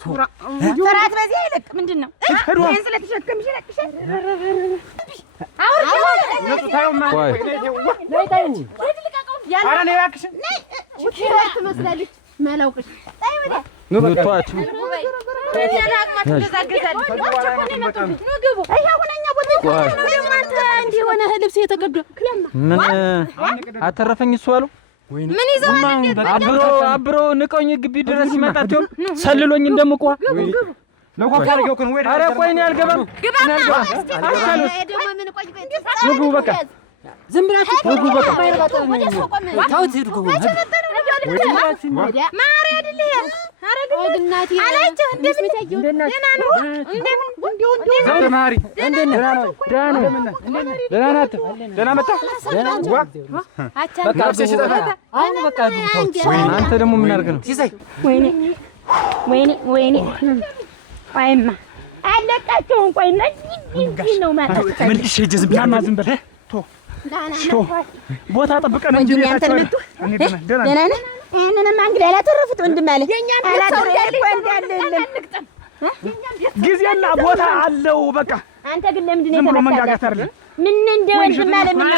ፍራት በዚህ አይለቅ ምንድን ነው? ይሄን ስለተሸከምሽ ለቅሽ ምን አተረፈኝ እሱ አሉ ምን ይዘው አብሮ ንቀኝ ግቢ ድረስ ይመጣቸው ሰልሎኝ እንደምቋ ኧረ ቆይ እኔ አልገባም ግቡ በቃ ዝም ብላችሁ ግቡ በቃ ታውት ሄዱ ግቡ ማሪ አይደል አረግናቲ አላችሁ እንደምታየው ደህና ነው ዘውድ ማሪ ደህና መጣ በቃ አብሰሽ ተፈታ አሁን በቃ አንተ ደግሞ ምን አድርገህ ነው ሲሳይ ወይኔ አይማ አለቃቸውን ቆይ ነኝ ነው ማለት ምን ልሽጅ ዝም ብለህ ቶ ቦታ ጠብቀን እንጂ ቤታቸው ደህና ነህ? እኔንም እንግዲህ አላተረፉት ወንድም አለ ጊዜና ቦታ አለው። በቃ አንተ ግን ለምንድን ነው የተመታለ? ምን እንደ ወንድም አለ ምን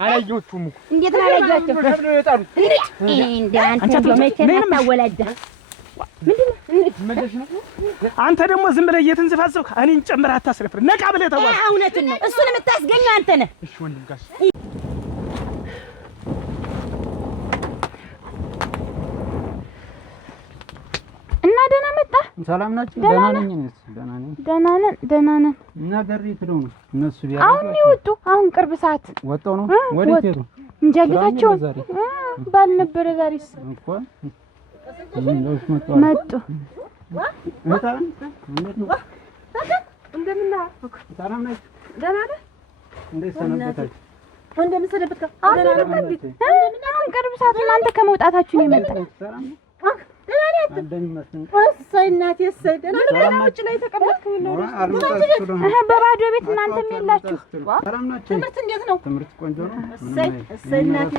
አላየሁትም እኮ እንዴት ነው አላየኋቸው? እንዴ አንተ ለመቼ ታወላዳ ምንድነው? አንተ ደግሞ ዝም ብለህ እየተንዘፋዘብክ እኔን ጨምረህ አታስረፍር። ነቃ ብለህ ተዋል። እውነቱን ነው። እሱን የምታስገኘው አንተ ነህ። እሺ ወንድም ጋሽ እና ደህና መጣ። ሰላም ናችሁ? ደህና ነኝ። ደህና ነን። እና ገሪት ነው እነሱ ቢያ አሁን ይወጡ። አሁን ቅርብ ሰዓት ወጣው ነው። ወዴት ሄዱ? እንጀልታቸው ባል ነበረ ዛሬስ እኮ መጡ። እንደምን ሰላም ነህ? ደህና ነህ? እንዴት ሰነበታችሁ? እንደምሰነበትካ ቅርብ ሰዓት እናንተ ከመውጣታችሁ ነው የመጣው። እሰይ እናቴ እሰይ ደህና ውጭ ላይ ተቀመጥኩ ነው። በባዶ ቤት እናንተም የላችሁ። ትምህርት እንዴት ነው? ትምህርት ቆንጆ ነው። እሰይ እሰይ እናቴ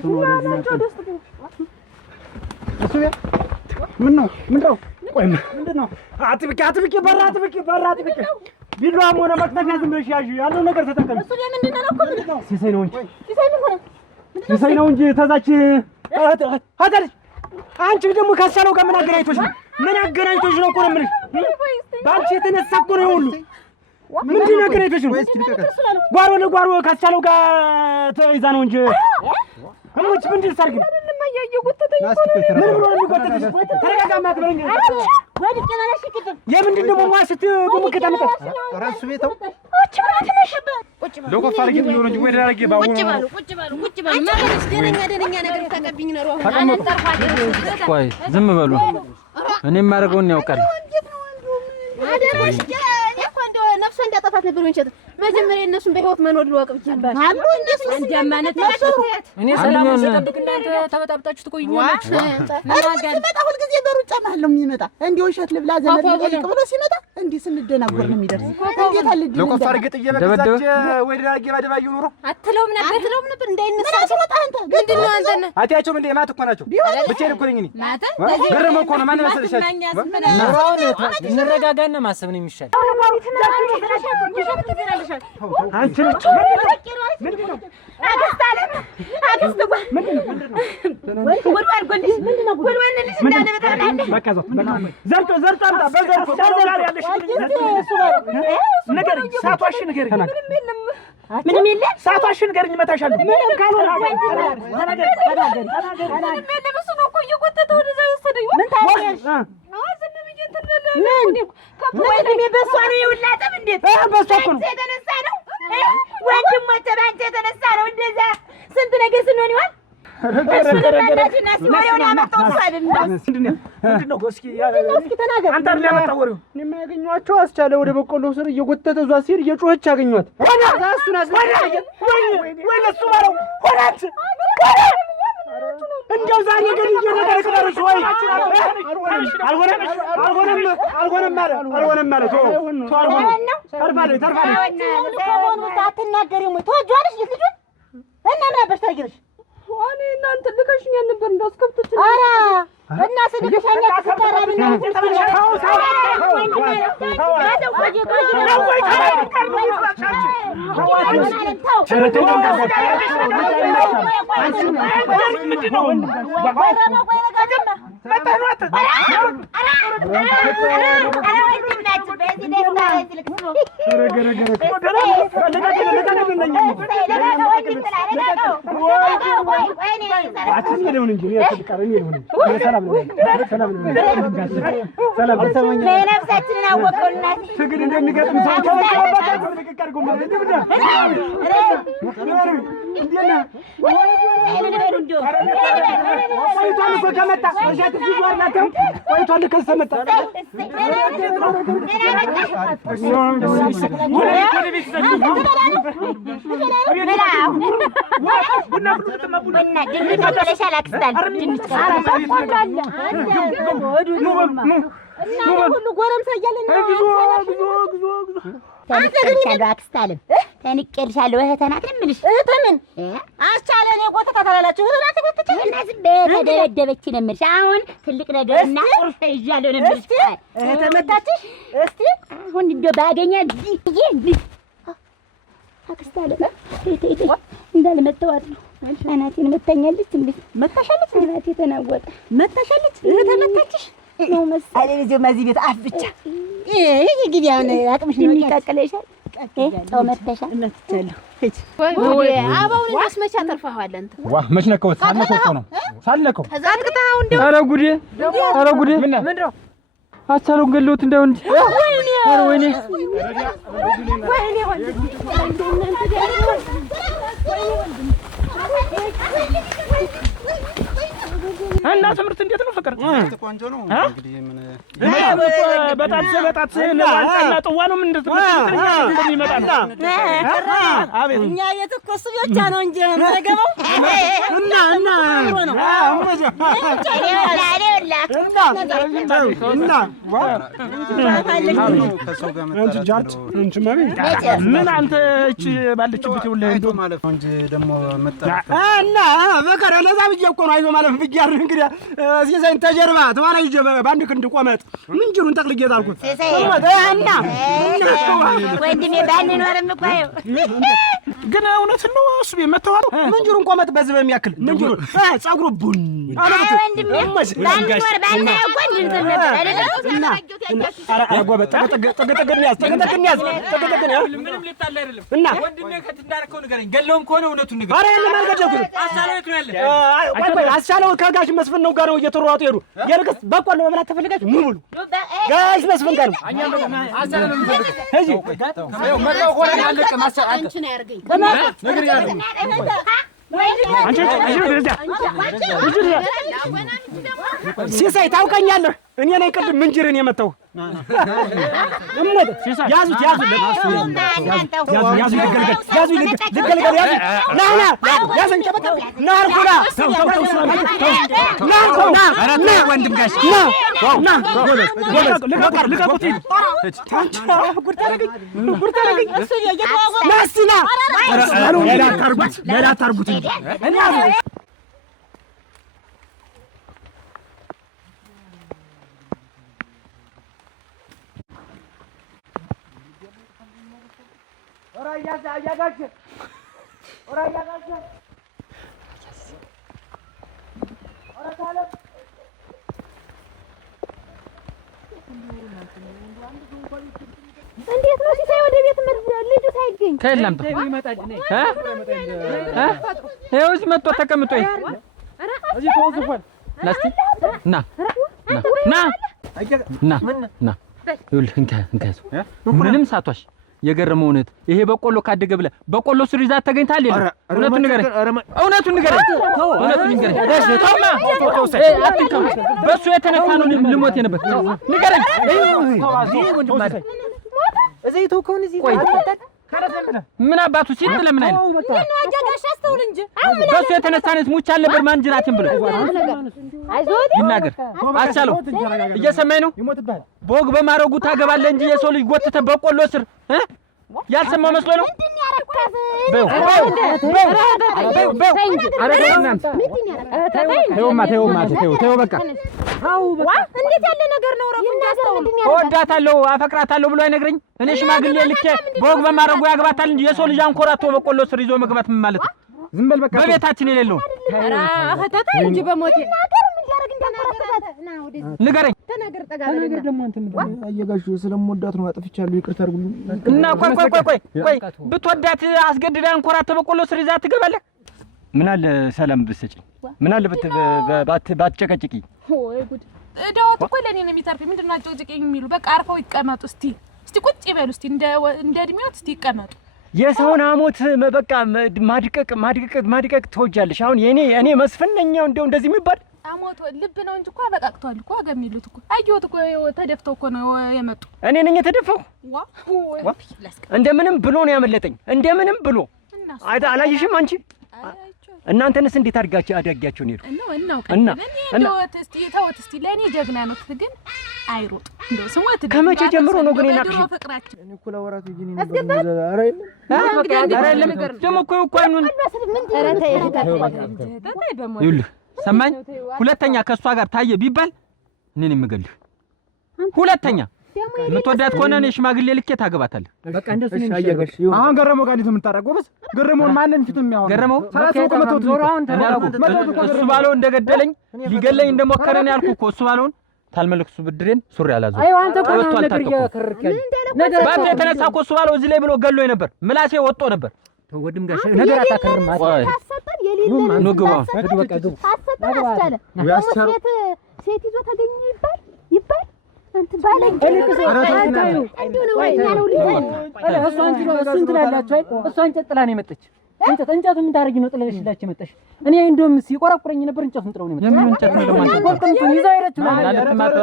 ምን ነው ቆይ ምንድን ነው? አጥብቄ በራ ቢላዋም ሆነ መክተፊያ ዝም ብለሽ ያዥ። ያለው ነገር ተጠቀሚ። እሱ ለምንድን ነው እኮ ምንድን ነው? ሲሳይ ነው እንጂ ሲሳይ ነው እንጂ ተዛች አታል አንቺ ደግሞ ካሳለው ጋር ምን አገናኝቶሽ ነው? እኮ ነው የምልሽ። በአንቺ የተነሳ እኮ ነው ሁሉ። ምንድን ነው አገናኝቶሽ ነው? ጓሮ ለጓሮ ካሳለው ጋር ተይዛ ነው እንጂ እሞች ምንድን ሰርግ ነው? ምን ብሎ ነው የሚቆጥጥሽ? ተረጋጋማ አትበለኝ። የምንድን ደግሞ ዋስት ደግሞ ከተመጣ ራሱ ቤተው ቁጭ በሉ ለቆፋ አርጌ ነው እንጂ ወይ ዳርጌ ባው ቁጭ በሉ ማለትሽ ደረኛ ነገር ተቀብኝ ነው። ቆይ ዝም በሉ። እኔ የማደርገውን ያውቃል። አደረሽ እኮ እንደው ነፍሷ እንዳጠፋት ነበር ወንቸት መጀመሪያ እነሱን በህይወት መኖር ልወቅ ብቻ አሉ እንደሱ እንደማነት እኔ ሰላም ስጠብቅ እናንተ ተበጣብጣችሁ ትቆዩኛላችሁ። ሲመጣ ሁልጊዜ በሩጫ መሀል ነው የሚመጣ። እንዲህ ውሸት ልብላ ዘመድ ልጠይቅ ብሎ ሲመጣ እንዲህ ስንደናጎር ነው የሚደርስ። እንዴት አልልኝ ለቆፋ አርጌ እየበዛች ወይ ዳርጌ ባደባዩ ኑሮ አትለውም ነበር እንዳይነሳ ሲመጣ አንተ ምንድነው አንተ አትያቸው እንዴ ማት እኮ ናቸው። ብቻዬን እኮ ነኝ እኔ ገረመ እኮ ነው። ማን መሰለሻችሁ? እንረጋጋና ማሰብ ነው የሚሻል። አንቺ ምንም የለ ሳቷሽን ንገሪኝ፣ እመታሻለሁ። ምንም ካልሆነ እሱ ነው እኮ እየጎተተ ወደዛ የወሰደኝ። ምን ታያለሽ? ወንድሜ በእሷ ነው የውላጠም። እንዴት በእሷ እኮ ነው የተነሳ ነው ወንድሞቼ፣ በአንቺ የተነሳ ነው እንደዛ ስንት ነገር ስንሆን ይዋል። አንተ አይደል ያመጣው ወሬው? እኔማ ያገኘኋቸው አስቻለ ወደ በቆሎ ስር እየጎተተ እዟ ሲል እየጮኸች ያገኘኋት። እሱን ወይ ለሱ ባለው ሆናት እንደው ዛሬ ግን እየነገርሽ ወይ አልሆነም ማለት አትናገሪም ወይ ተወጇለሽ ልጁን እና ምን አባሽ ታርጊልሽ? እኔ እናንተ ልከሽኛል ነበር እንዳስከብቶች ኧረ እና ስለከሻኛ ተሰራብኝ ነው ነፍሳችንን አወቀውና ትግል እንደሚገጥም ሰው ቆይቷል እኮ ከመጣ እሸት እዚህ ጓር ናቸው። ቆይቷል ከሰመጣ ሁሉ ጎረምሳ እያለን ተንቀልሻለሁ አክስት አለም ተንቀልሻለሁ። እህቴ ናት የምልሽ። እህቴ ምን አስቻለ ነው ጎተታ ታላላችሁ። እህቴ ናት ጎተታ እና ዝም በተደበደበች ነው የምልሽ። አሁን ትልቅ ነገርና ቁርስ ይዣለሁ ነው የምልሽ። እህቴ መታችሽ? እስቲ አሁን እንደው ባገኛ ይሄ አክስት አለም እንዳልመጣዋት ነው እናቴን መታኛለች። እንዴ መታሻለች? እናቴ ተናወጠ። መታሻለች? እህቴ መታችሽ? ነው መሰለኝ። አለ ልጅ ማዚህ ቤት አፍ ብቻ ይሄ ግዲ አሁን አቅምሽ ነው የሚቃቀለሻል። ተው መተሻ መጥቻለሁ። ወይ አባውን እንደስ መቻ ተርፋዋል። አንተ ዋ መች ነከው? ሳልነከው ነው ሳልነከው። አጥቅታው እንደው ኧረ ጉዴ ምንድነው? አቻለው ገለውት እንደው እንጂ ወይኔ እና ትምህርት እንዴት ነው ፍቅር? ቆንጆ ነው እንግዲህ ምን በጣት ለዋንጫና ጥዋ ነው ምን እንደሚመጣ አቤት እኛ ቤት እኮ እሱ ብቻ ነው እንጂ የምንገባው እና ምን አንተ እቺ ባለችበት ይውልህ እንደው ማለት ነው እንጂ ደግሞ መጣ እና በቀረ ለዛ ብዬ እኮ ነው አይዞ ማለት ብያር እንግዲህ ሲሳይን ተጀርባ ተዋና ይጀ ባንድ ክንድ ቆመጥ ምንጅሩን ጠቅልጌ ጣልኩት እና ወንድሜ ባንኖርም እኮ ግን እውነት ነው እሱ በመተዋል ምንጅሩን ቆመጥ በዚህ በሚያክል ምንጅሩ ጸጉሩ ቡን አለበት ወንድሜ ባንኖር ባናየው ጎንድ እንትን ነበር አይደል አረጋጎ ጠገጠገኛስ ምንም ሊጣላ አይደለም እና ወንድሜ ከትዳርከው ንገረኝ ገለውም ከሆነ እውነቱን ንገረኝ አረ ለማርገደኩት አሳለቱ ያለ አስቻለው ከጋሽ መስፍን ነው ጋር ነው እየተሯሯጡ ሄዱ የርክስ በቆሎ መብላት ተፈልጋችሁ ሙሉ ጋሽ መስፍን ጋር ነው አሳለቱ እጂ መጣው ሆነ ያለቀ ማሰ አንቺ ነው ያርገኝ ነገር ያርገኝ ሲሳይ ታውቀኛለህ እኔ ነኝ ቅድም ምንጅርን የመጣው ያዙት ወንድም ጋሽ እንዴት ነው ሲሳይ ወደ ቤት ልጁ ሳይገኝ ከለም ይኸው እዚህ መጥቶ ተቀምጦ እዚህ ተወዝፏል ናስቲ ና ይኸውልህ እንካ ምንም ሳቷሽ የገረመው እውነት ይሄ በቆሎ ካደገ ብለህ በቆሎ ስር ይዛት ተገኝታል ይላል እውነቱን ንገረኝ በእሱ የተነሳ ነው ልሞት የነበር ንገረኝ እዚህ ተውከውን እዚህ ምን አባቱ ሲጥ ለምን አይደል በእሱ የተነሳ ነው ሙቻ አልነበር ማንጅራችን ብሎ ይናገር አቻለው እየሰማኝ ነው ቦግ በማረጉ ታገባለህ እንጂ የሰው ልጅ ጎትተህ በቆሎ ስር ያልሰማው መስሎ ነው ተው በቃ እንዴት ያለ ነገር ነው ረፉ እንዳስተውል እወዳታለሁ አፈቅራታለሁ ብሎ አይነግረኝ እኔ ሽማግሌ ልኬ ቦግ በማረጉ ያግባታል እንጂ የሰው ልጅ አንኮራቶ በቆሎ ስር ይዞ መግባት ምን ማለት ነው ዝም በል በቃ በቤታችን የሌለው ኧረ ፈተታ እንጂ በሞቴ ነገር ምን ያረግ እንደተረፈተ ና ወደ ንገረኝ ተናገር ጠጋ ነገር ደግሞ አንተ ምንድነው አየጋሹ ስለምወዳት ነው አጥፍቻለሁ ይቅርታ አድርጉልኝ እና ቆይ ብትወዳት አስገድዳ አንኮራቶ በቆሎ ስር ይዛ ትገባለህ ምን አለ ሰላም ብትሰጪኝ ምን አለ ባትጨቀጭቂ ወይ ጉድ ዳውት እኮ ለኔ ነው የሚተርፍ ምንድነው አጨቅጭቂኝ የሚሉ በቃ አርፈው ይቀመጡ እስቲ ቁጭ ይበሉ እስቲ እንደ እድሜዎት እስቲ ይቀመጡ የሰውን አሞት በቃ ማድቀቅ ተወጃለሽ አሁን እኔ መስፍን ነኝ እንደው እንደዚህ የሚባል አሞት ልብ ነው እንጂ እኮ በቃቅቷል እኮ አገሚሉት እኮ አየሁት እኮ ተደፍተው እኮ ነው የመጡ እኔ ነኝ የተደፈው እንደምንም ብሎ ነው ያመለጠኝ እንደምንም ብሎ አላየሽም አንቺ እናንተንስ እንዴት አዳጊያቸው ነው እና ተወት እስቲ ለኔ ጀግና ነው ግን አይሮጥ እንደው ስሞት ከመቼ ጀምሮ ነው ግን እናቅሽ ፍቅራችን እኔ እኮ ለወራት ግን ደግሞ እኮ አይኑን ይኸውልህ ሰማኝ ሁለተኛ ከሷ ጋር ታየ ቢባል እኔን የምገልህ ሁለተኛ የምትወዳት ከሆነ እኔ ሽማግሌ ልኬ ታገባታለህ በቃ እንደሱ ነው ያያጋሽ አሁን ገረመው ጋር እንዴት የምታረገው በስ ገረመውን ማንንም ፊት የሚያወራ ገረመው ዞሮ አሁን እሱ ባለው እንደገደለኝ ሊገለኝ እንደሞከረን ያልኩህ እኮ እሱ ባለውን ታልመለክሱ ብድሬን ሱሪ አላዘው አይ አንተ እኮ ነው ነገር ያከርከል ባንተ የተነሳ እኮ እሱ ባለው እዚህ ላይ ብሎ ገሎኝ ነበር ምላሴ ወጥቶ ነበር ወድም ጋር ነገር አታከርም ቆይ ነው ግባ በቃ ግቡ አሰጣለ ሴት ይዞ ተገኘ ይባል አንተ ባለኝ እሷን ትላላችሁ እሷን ጨጥላ ነው የመጣች እንጨቱ ምን ታረጊ ነው ጥለሽላችሁ መጣሽ? እኔ እንደውም ሲቆራቁረኝ ነበር እንጨቱን ጥለው ነው የመጣው። የምን እንጨት ነው ደግሞ? ቆርጥምቱን ይዘው ሄደችው ማለት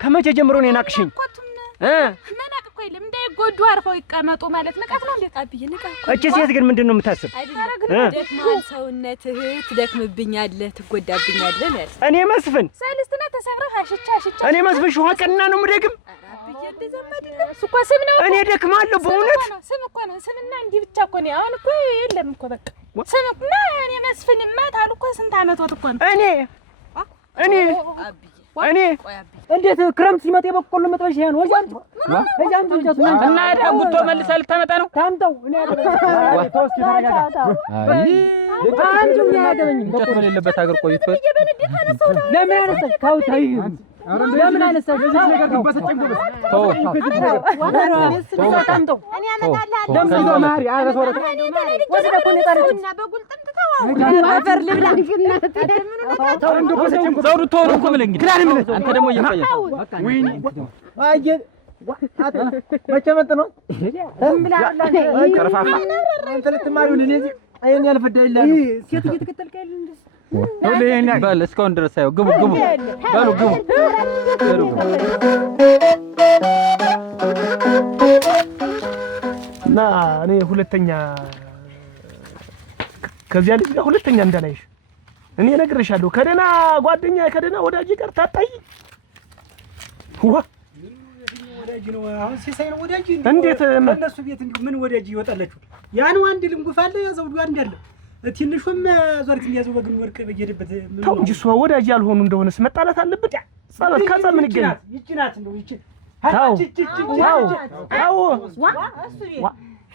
ከመቼ ጀምሮ ነው የናቅሽኝ? መናቅ እኮ የለም እንዳይጎዱ አርፈው ይቀመጡ ማለት ንቀት ነው። እንዴት አብዬ ንቀት እቺ ሴት ግን ምንድን ነው የምታስብ? ደክማል ሰውነትህ፣ ትደክምብኛለህ፣ ትጎዳብኛለህ ማለት እኔ መስፍን ሰልስትና ተሰብረህ አሽቻ እኔ መስፍን ሸዋ ቀና ነው የምደግም እኮ ስም ነው። እኔ ደክማለሁ በእውነት ስም እኮ ነው። ስምና እንዲህ ብቻ እኮ ነው። አሁን እኮ የለም እኮ በቃ ስምና እኔ መስፍንማ ታሉ እኮ ስንት ዓመት እኮ ነው። እኔ እንዴት ክረምት ሲመጣ የበቆሎ መጥበሻ ያን ወጃም እንጨቱ እና ጉቶ መልሰህ ልታመጣ ነው? ታምጣው እኔ ተወስኪ ተረጋጋ። አንዱ ያገበኝ እንጨት በሌለበት ሀገር ቆይቶ ለምን አነሳሽ? ታውታይ ለምን አነሳሽ? እዚህ ነገር ግባሰጨኝ ጎበዝ ተው ታምጣው እኔ አመጣልሃለሁ። ለምን ማሪ አረሶረት ወስደ ኮኔ ታረችና በጉልጥም ተው አፈር ልብላ ተው እንደ ኮሰጨኝ ጎበዝ ዘውዱ ተው እኮ ብለኝ እንግዲህ አንተ ደግሞ እየቆየህ ወይኔ አየ መቼ መጥ ነው ብላ ከረፋፋ አንተ ልትማሪው ለኔ አይን ያልፈዳ ይላል ሴት እየተከተልከ አይደል እንዴ? ወለኔ ባል እስካሁን ድረስ አይው ግቡ ባሉ ግቡ እና እኔ ሁለተኛ ከዚያ ልጅ ጋር ሁለተኛ እንዳላይሽ እኔ እነግርሻለሁ። ከደና ጓደኛ ከደና ወዳጅ ጋር ታጣይ ዋ ወዳጅ ነው። አሁን ሲሳይ ነው ወዳጅ እንዴት እነሱ ቤት እንዴ ምን ወዳጅ ይወጣላችሁ? ያን አንድ ልንጉፋለ ያዘውዱ እንዳለ ትንሹም ዞርክ የሚያዘው በግን ወርቅ በየደበት ተው እንጂ እሷ ወዳጅ ያልሆኑ እንደሆነስ መጣላት አለበት። ጸሎት ከዛ ምን ይገኛል? ይችናት ነው ይች ታው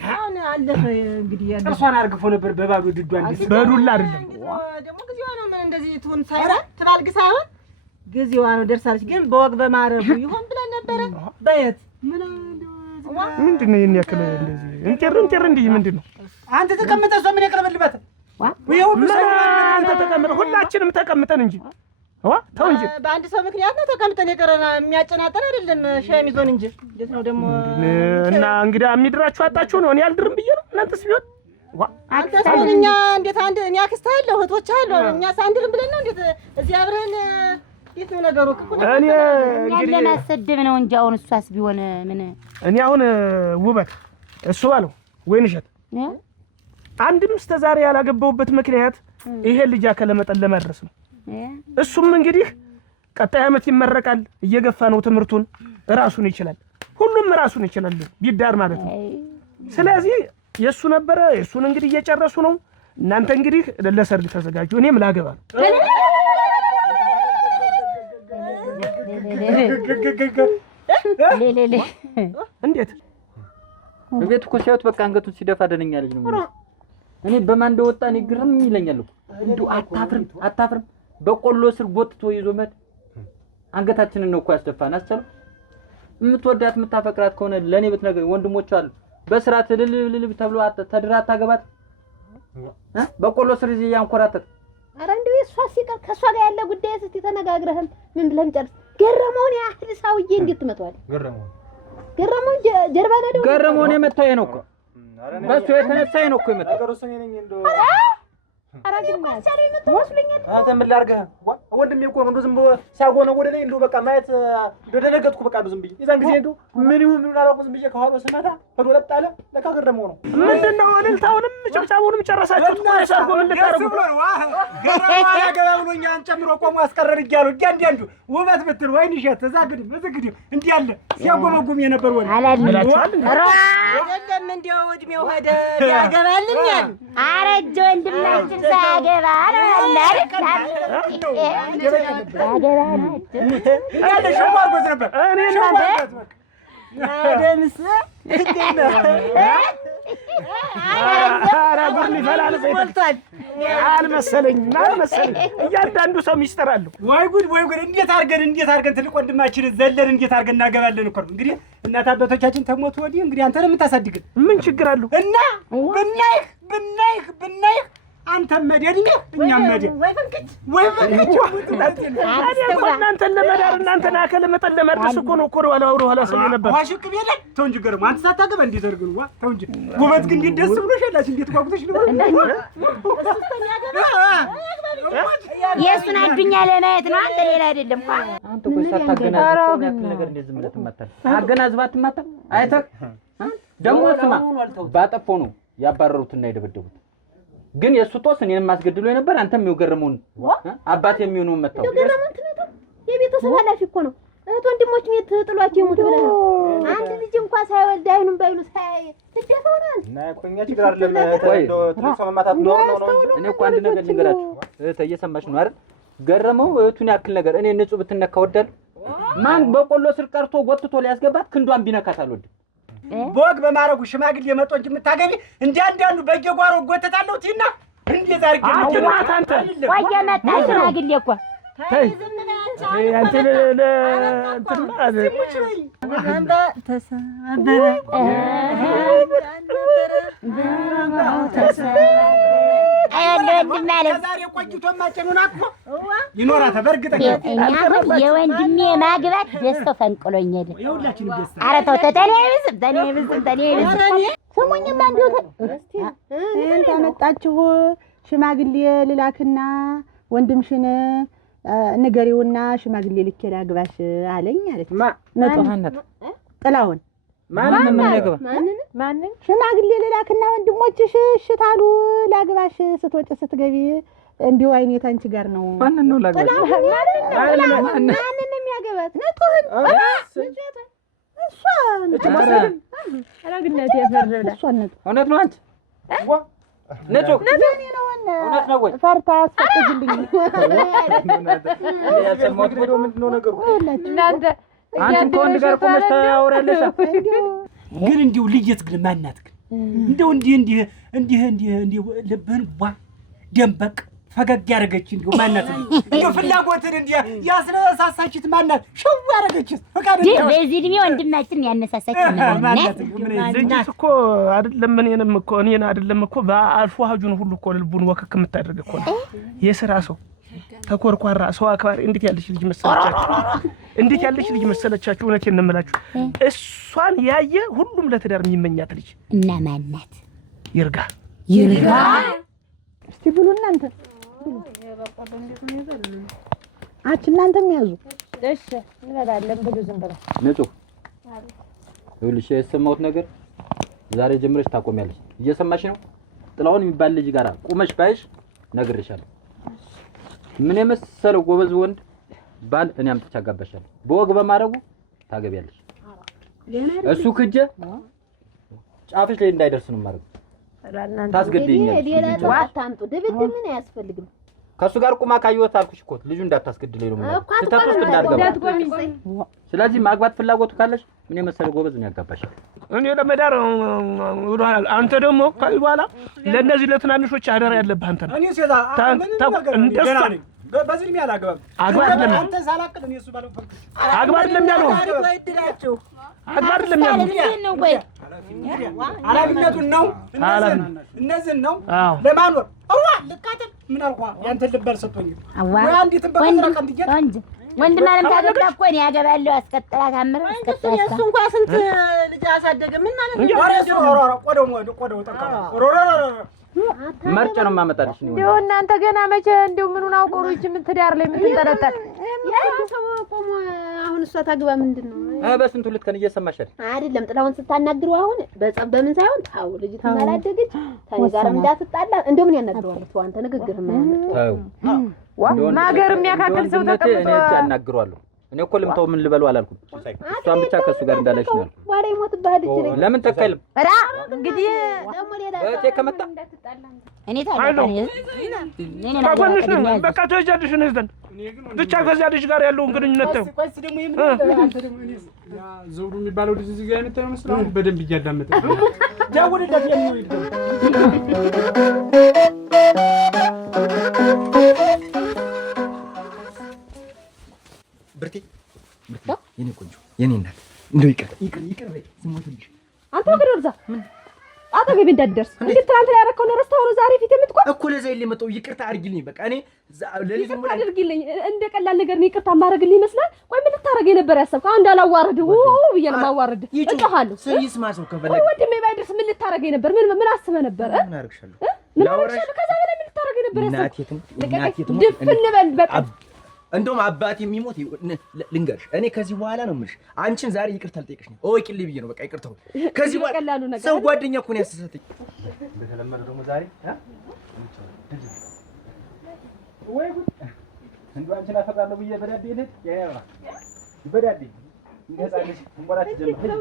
አሁን አለፈ እንግዲህ ያለ እርሷን አርግፎ ነበር በባዶ ድዷ እንዴ በዱላ አይደለም ደግሞ ጊዜዋ ነው። ምን እንደዚህ ትሁን ሳይሆን ትባልግ ሳይሆን ጊዜዋ ነው ደርሳለች። ግን በወግ በማረፉ ይሆን ብለን ነበረ። በየት ምንድን ነው የሚያክል እንደዚህ እንጭር እንዲህ ምንድን ነው? አንተ ተቀምጠ እሷ ምን ያቀርብልበት ወይ ሁሉ ሰው አንተ ተቀምጠ ሁላችንም ተቀምጠን እንጂ ተው እንጂ በአንድ ሰው ምክንያት ነው ተቀምጠን የቀረና የሚያጨናጠን አይደለም። ሸም ይዞን እንጂ እንዴት ነው ደግሞ እና እንግዲህ የሚድራችሁ አጣችሁ ነው። እኔ አልድርም ብዬ ነው። እናንተስ ቢሆን አንተ ሰውኛ እንዴት አንድ እኔ አክስታ አለው እህቶች አለው እኛ ሳንድርም ብለን ነው እንዴት እዚህ አብረን የት ነው ነገሩ? እኔ እንግዲህ ለማሰደብ ነው እንጂ አሁን እሷስ ቢሆን ምን እኔ አሁን ውበት እሱ ባለው ወይንሸት አንድም እስከ ዛሬ ያላገባውበት ምክንያት ይሄ ልጅ አከለመጠን ለማድረስ ነው። እሱም እንግዲህ ቀጣይ ዓመት ይመረቃል። እየገፋ ነው ትምህርቱን ራሱን ይችላል። ሁሉም ራሱን ይችላል ቢዳር ማለት ነው። ስለዚህ የሱ ነበረ የሱን እንግዲህ እየጨረሱ ነው። እናንተ እንግዲህ ለሰርግ ተዘጋጁ። እኔም ላገባ ነው። እንዴት በቤት እኮ ሲያዩት በቃ አንገቱን ሲደፋ ደነኛ ልጅ ነው። እኔ በማን እንደወጣ እኔ ግርም ይለኛል እኮ እንዴ አታፍርም በቆሎ ስር ጎትቶ ይዞ መድ አንገታችንን ነው እኮ ያስደፋን። አስተው የምትወዳት የምታፈቅራት ከሆነ ለኔ ብትነግር ወንድሞች አሉ በስራት ልልልል ተብሎ ተድራ ታገባት በቆሎ ስር ይዘ ያንኮራተት አረ እንደው እሷ ሲቀር ከሷ ጋር ያለ ጉዳይ እስቲ ተነጋግረህም ምን ብለን ጨርስ። ገረመውን ያህል ሰውዬ እንዴት ትመጣዋል? ገረመው ጀርባ ላይ ነው ገረመውን የመታው ነው እኮ በሱ የተነሳይ ነው እኮ የመጣው። አንተ ምን ላድርግህ ወንድሜ እኮ ነው። ዝም ብሎ ሲያጎነው ወደ ላይ እንደው በቃ ማየት ደነገጥኩ። በቃ ዝም ብዬ የዛን ጊዜ እንደው ምን ይሁን ምን አላውቅም። ዝም ብዬ ከኋላው ስመታ ሄዶ ለጥ አለ። ለካ ገረመው ነው። ምንድነው እልልታውንም ጭብጨባውንም ጨረሳችሁት? ቆይሳርጎ ምን ልታረጉ ገረመው አገባ ብሎኛል ጨምሮ ቆሞ አስቀረር ይያሉ እያንዳንዱ ውበት ብትል ወይን ይሸት እዛ ግድም እንዲህ ያለ ሲያጎመጉም የነበር ወንድ አይደለም እንደው እድሜው ሄደ ያገባልኛል። አረጀ ወንድማችን ሳገባ ነው ያላል አልመሰለኝ እያንዳንዱ ሰው ሚስጥር አለው። ወይ ጉድ እንዴት አድርገን ትልቅ ወንድማችንን ዘለን እንዴት አድርገን እናገባለን እኮ እንግዲህ እናት አባቶቻችን ተሞቱ ወዲህ እንግዲህ አንተ ለምን ታሳድግን? ምን ችግር አለው? እና ብናይህ አንተ አንተም መደድኛ እኛም መደድ ወይ ፈንክች እናንተን ለመዳር እናንተን አከለ መጠን ለማድረስ እኮ ነው ወደ ኋላ ስለ ነበር ዋሽቅ ቤለ ተው እንጂ ገርማ አንተ ሳታገባ እንዴት አድርገን ዋ ተው እንጂ ውበት ግን እንዴት ደስ ብሎሻላችሁ እንዴት ጓጉተሽ ነው የእሱን አዱኛ ለማየት ነው አንተ ሌላ አይደለም እኮ አንተ ቆይ ሳታገናዝብ ያክል ነገር እንዴት ዝም ብለህ ትመታለህ አገናዝባት ትመታ አይተህ ደግሞ ስማ ባጠፎ ነው ያባረሩትና የደበደቡት ግን የሱ ጦስ እኔን ማስገድሎ ነበር አንተም የገረመውን አባት የሚሆነው መጣው ገረመን ትነቱ የቤተሰብ ኃላፊ እኮ ነው እህት ወንድሞች ነው ተጥሏቸው ይሙት ብለህ አንድ ልጅ እንኳን ሳይወልድ አይኑን ባይሉ ሳይ ትደፋውናል እና ኮኛ ችግር አይደለም ትልቅ ሰው ማማታት ነው እኔ እኮ አንድ ነገር ልንገራችሁ እህት እየሰማሽ ነው አይደል ገረመው እህቱን ያክል ነገር እኔ ንጹህ ብትነካ ወዳል ማን በቆሎ ስር ቀርቶ ወጥቶ ሊያስገባት ክንዷን ቢነካት አልወድም ቦግ በማረጉ ሽማግሌ የመጣው እንጂ የምታገቢ እንዲያንዳንዱ በየጓሮ ጎተታለው ቲና እንዴት አርገ አውራት አንተ ወየ መጣ ሽማግሌ እኮ ተይ አንተ ለእንትን ማለት አንተ ተሰበረ ወንድም ማለት ዛሬ ቆይቶ ማጨኑና እኮ ይኖራታ በርግጠኛ የወንድሜ ማግባት ደስቶ ፈንቅሎኛል የሁላችን ደስታ ኧረ ተው ተኔ ስሙኝማ እንዲሁ እስቲ እንት አመጣችሁ ሽማግሌ ልላክና ወንድምሽን ንገሪውና ሽማግሌ ልኬ ላግባሽ አለኝ አለች ነጦሃነት ጥላውን ማንን ሽማግሌ ልላክና ወንድሞችሽ እሽታሉ ላግባሽ ስትወጪ ስትገቢ እንዲሁ አይኔት አንቺ ጋር ነው ማንን ነው ላግባሽ ማንን የሚያገባት ነጦህን እሷ አራግነት ያፈረደ እሷ ነጦ እውነት ነው አንቺ ነጦ እውነት ነው ወይ ፈርታ አስፈቅጅልኝ ያሰማት ወዶ ምንድነው ነገሩ እናንተ አንቺ ከወንድ ጋር ቆመሽ ታወራለሽ ግን እንዲው ልጅት ግን ማናት ግን እንደው እንዲህ ልብህን ቧ ደምበቅ ፈገግ ያረገች እንዲው ማናት እንዲው ፍላጎትን እንዲህ ያስነሳሳችት ማናት ሸው ያረገች ፈቃድ ነው በዚህ እድሜ ወንድማችን ያነሳሳች ማናት ልጅት እኮ አይደለም እኔን አይደለም እኮ በአልፎ ሀጁን ሁሉ እኮ ልቡን ወከክ የምታደርግ እኮ ነው የሥራ ሰው ተኮርኳራ ሰው አክባሪ እንዴት ያለች ልጅ መሰለቻችሁ እውነቴን ነው የምላችሁ እሷን ያየ ሁሉም ለትዳር የሚመኛት ልጅ እና ማናት ይርጋ እስቲ ብሉ እናንተ እናንተም ያዙ እሺ እንበላለን ብሉ ዝም ብላ ንጹህ ይኸውልሽ የሰማሁት ነገር ዛሬ ጀምረሽ ታቆሚያለሽ እየሰማሽ ነው ጥላውን የሚባል ልጅ ጋር ቁመሽ ባይሽ ነግሬሻለሁ ምን የመሰለው ጎበዝ ወንድ ባል እኔ አምጥቻ አጋባሻለሁ በወግ በማረጉ ታገቢያለሽ እሱ ክጀ ጫፍሽ ላይ እንዳይደርስ ነው ማረግ ታስገድኛለሽ ሌላ አታምጡ ድብድብ ምን አያስፈልግም ከሱ ጋር ቁማ ካየሁት አልኩሽ እኮ ልጁ እንዳታስገድለኝ ነው ማለት ተተጥቶ እንዳትገባ ስለዚህ ማግባት ፍላጎቱ ካለሽ ምን የመሰለ ጎበዝ ነው ያጋባሻል እኔ ለመዳር ወደኋላ አንተ ደግሞ በኋላ ለነዚህ ለትናንሾች አደራ ያለብህ አንተ እኔ ሴታ ምን ገና ነኝ በዚህ ልም ያላገባም አግባብ ለምን አንተ ሳላቅል እኔ እሱ ባለው ፈቅድ አግባብ ለምን ያለው አግባብ ለምን ነው ወይ ኃላፊነቱን ነው እነዚህን ነው ለማኖር ልቃተል ምን አልኳ ያንተ ልበል ሰጥቶኝ ወይ አንዲት በቀጥታ ቀንድየት ወንድ ማለት ታገባ እኮ ነው ያገባለው አስቀጥላ ታምር አስቀጥላ እሱ እንኳን ስንት ልጅ አሳደገ ምን ማለት ነው ቆደው ጠቃ መርጨ ነው ማመጣልሽ ነው እንደው እናንተ ገና መቼ እንደው ምኑን አውቀሩ እቺ ምን ትዳር ላይ ምን ተንጠለጠል ቆሞ አሁን እሷ ታግባ ምንድነው በስንቱ ልትከን እየሰማሽ አይደለም ጥላውን ስታናግሩ አሁን በምን ሳይሆን ታው ልጅ ተማላደገች ታይ ጋር እንዳትጣላ እንደው ምን ያናግረዋል ተው አንተ ንግግር ምን ታው ማገር የሚያካክል ሰው ተቀምጦ እኔ ያናግሯለሁ እኔ እኮ ልምተው ምን ልበሉ አላልኩም እሷን ብቻ ከሱ ጋር እንዳለሽ ነው ዋሬ ሞት ባል ይችላል ለምን ተከልም ራ እንግዲህ ደሞ ሌላ በቴ ከመጣ እኔ ታዲያ እኔ በቃ ተጃጅሽ ነው ዘንድ ብቻ ከዚያ ልጅ ጋር ያለውን ግንኙነት ነው ቆይስ ደግሞ አንተ ደግሞ እኔ ዘውዱ የሚባለው ልጅ እዚህ ጋር የመጣው መስለው በደንብ እያዳመጠ ጃውልለት የሚል ብርቴ የኔ ቆንጆ የኔ እናት እንደው ይቅር በይ ዝሞትልሽ አንተ ወግረዛ ምን አጠገቤ እንዳትደርስ። እንዴት ትናንት ላይ ያደረከውን ረስተኸው ነው ዛሬ ፊት የምትቆም? እኮ ለዛ ይል የመጣው ይቅርታ አድርጊልኝ። በቃ እኔ ለሊት ይቅርታ አድርጊልኝ እንደ ቀላል ነገር ነው ይቅርታ ማድረግልኝ ይመስላል። ቆይ ምን ልታረገኝ ነበር ያሰብከው? አንድ አላዋርድ ብዬ ነው ማዋርድ። እጮሃለሁ። ይስማ ሰው ከፈለገ ወንድሜ ባይደርስ ምን ልታረገኝ ነበር? ምን አስበህ ነበር? ምን አደርግሻለሁ? ምን አደርግሻለሁ? ከዛ በላይ ምን ልታረገኝ ነበር ያሰብከው? እናቴ ድፍን በል በቃ። እንደውም አባቴ የሚሞት ልንገርሽ፣ እኔ ከዚህ በኋላ ነው የምልሽ፣ አንቺን ዛሬ ይቅርታ ልጠይቅሽ ነው። እወቂልኝ ብዬ ነው በቃ ይቅርታው። ከዚህ በኋላ ሰው ጓደኛ እኮ ነው ያስተሳተኝ። እንደተለመደው ደግሞ ዛሬ ወይ ጉድ እንደው አንቺን አፈቅራለሁ ብዬ በዳዴ ልሂድ ያያባ በዳዴ እንደጻለሽ እንቆራጭ ጀመረ።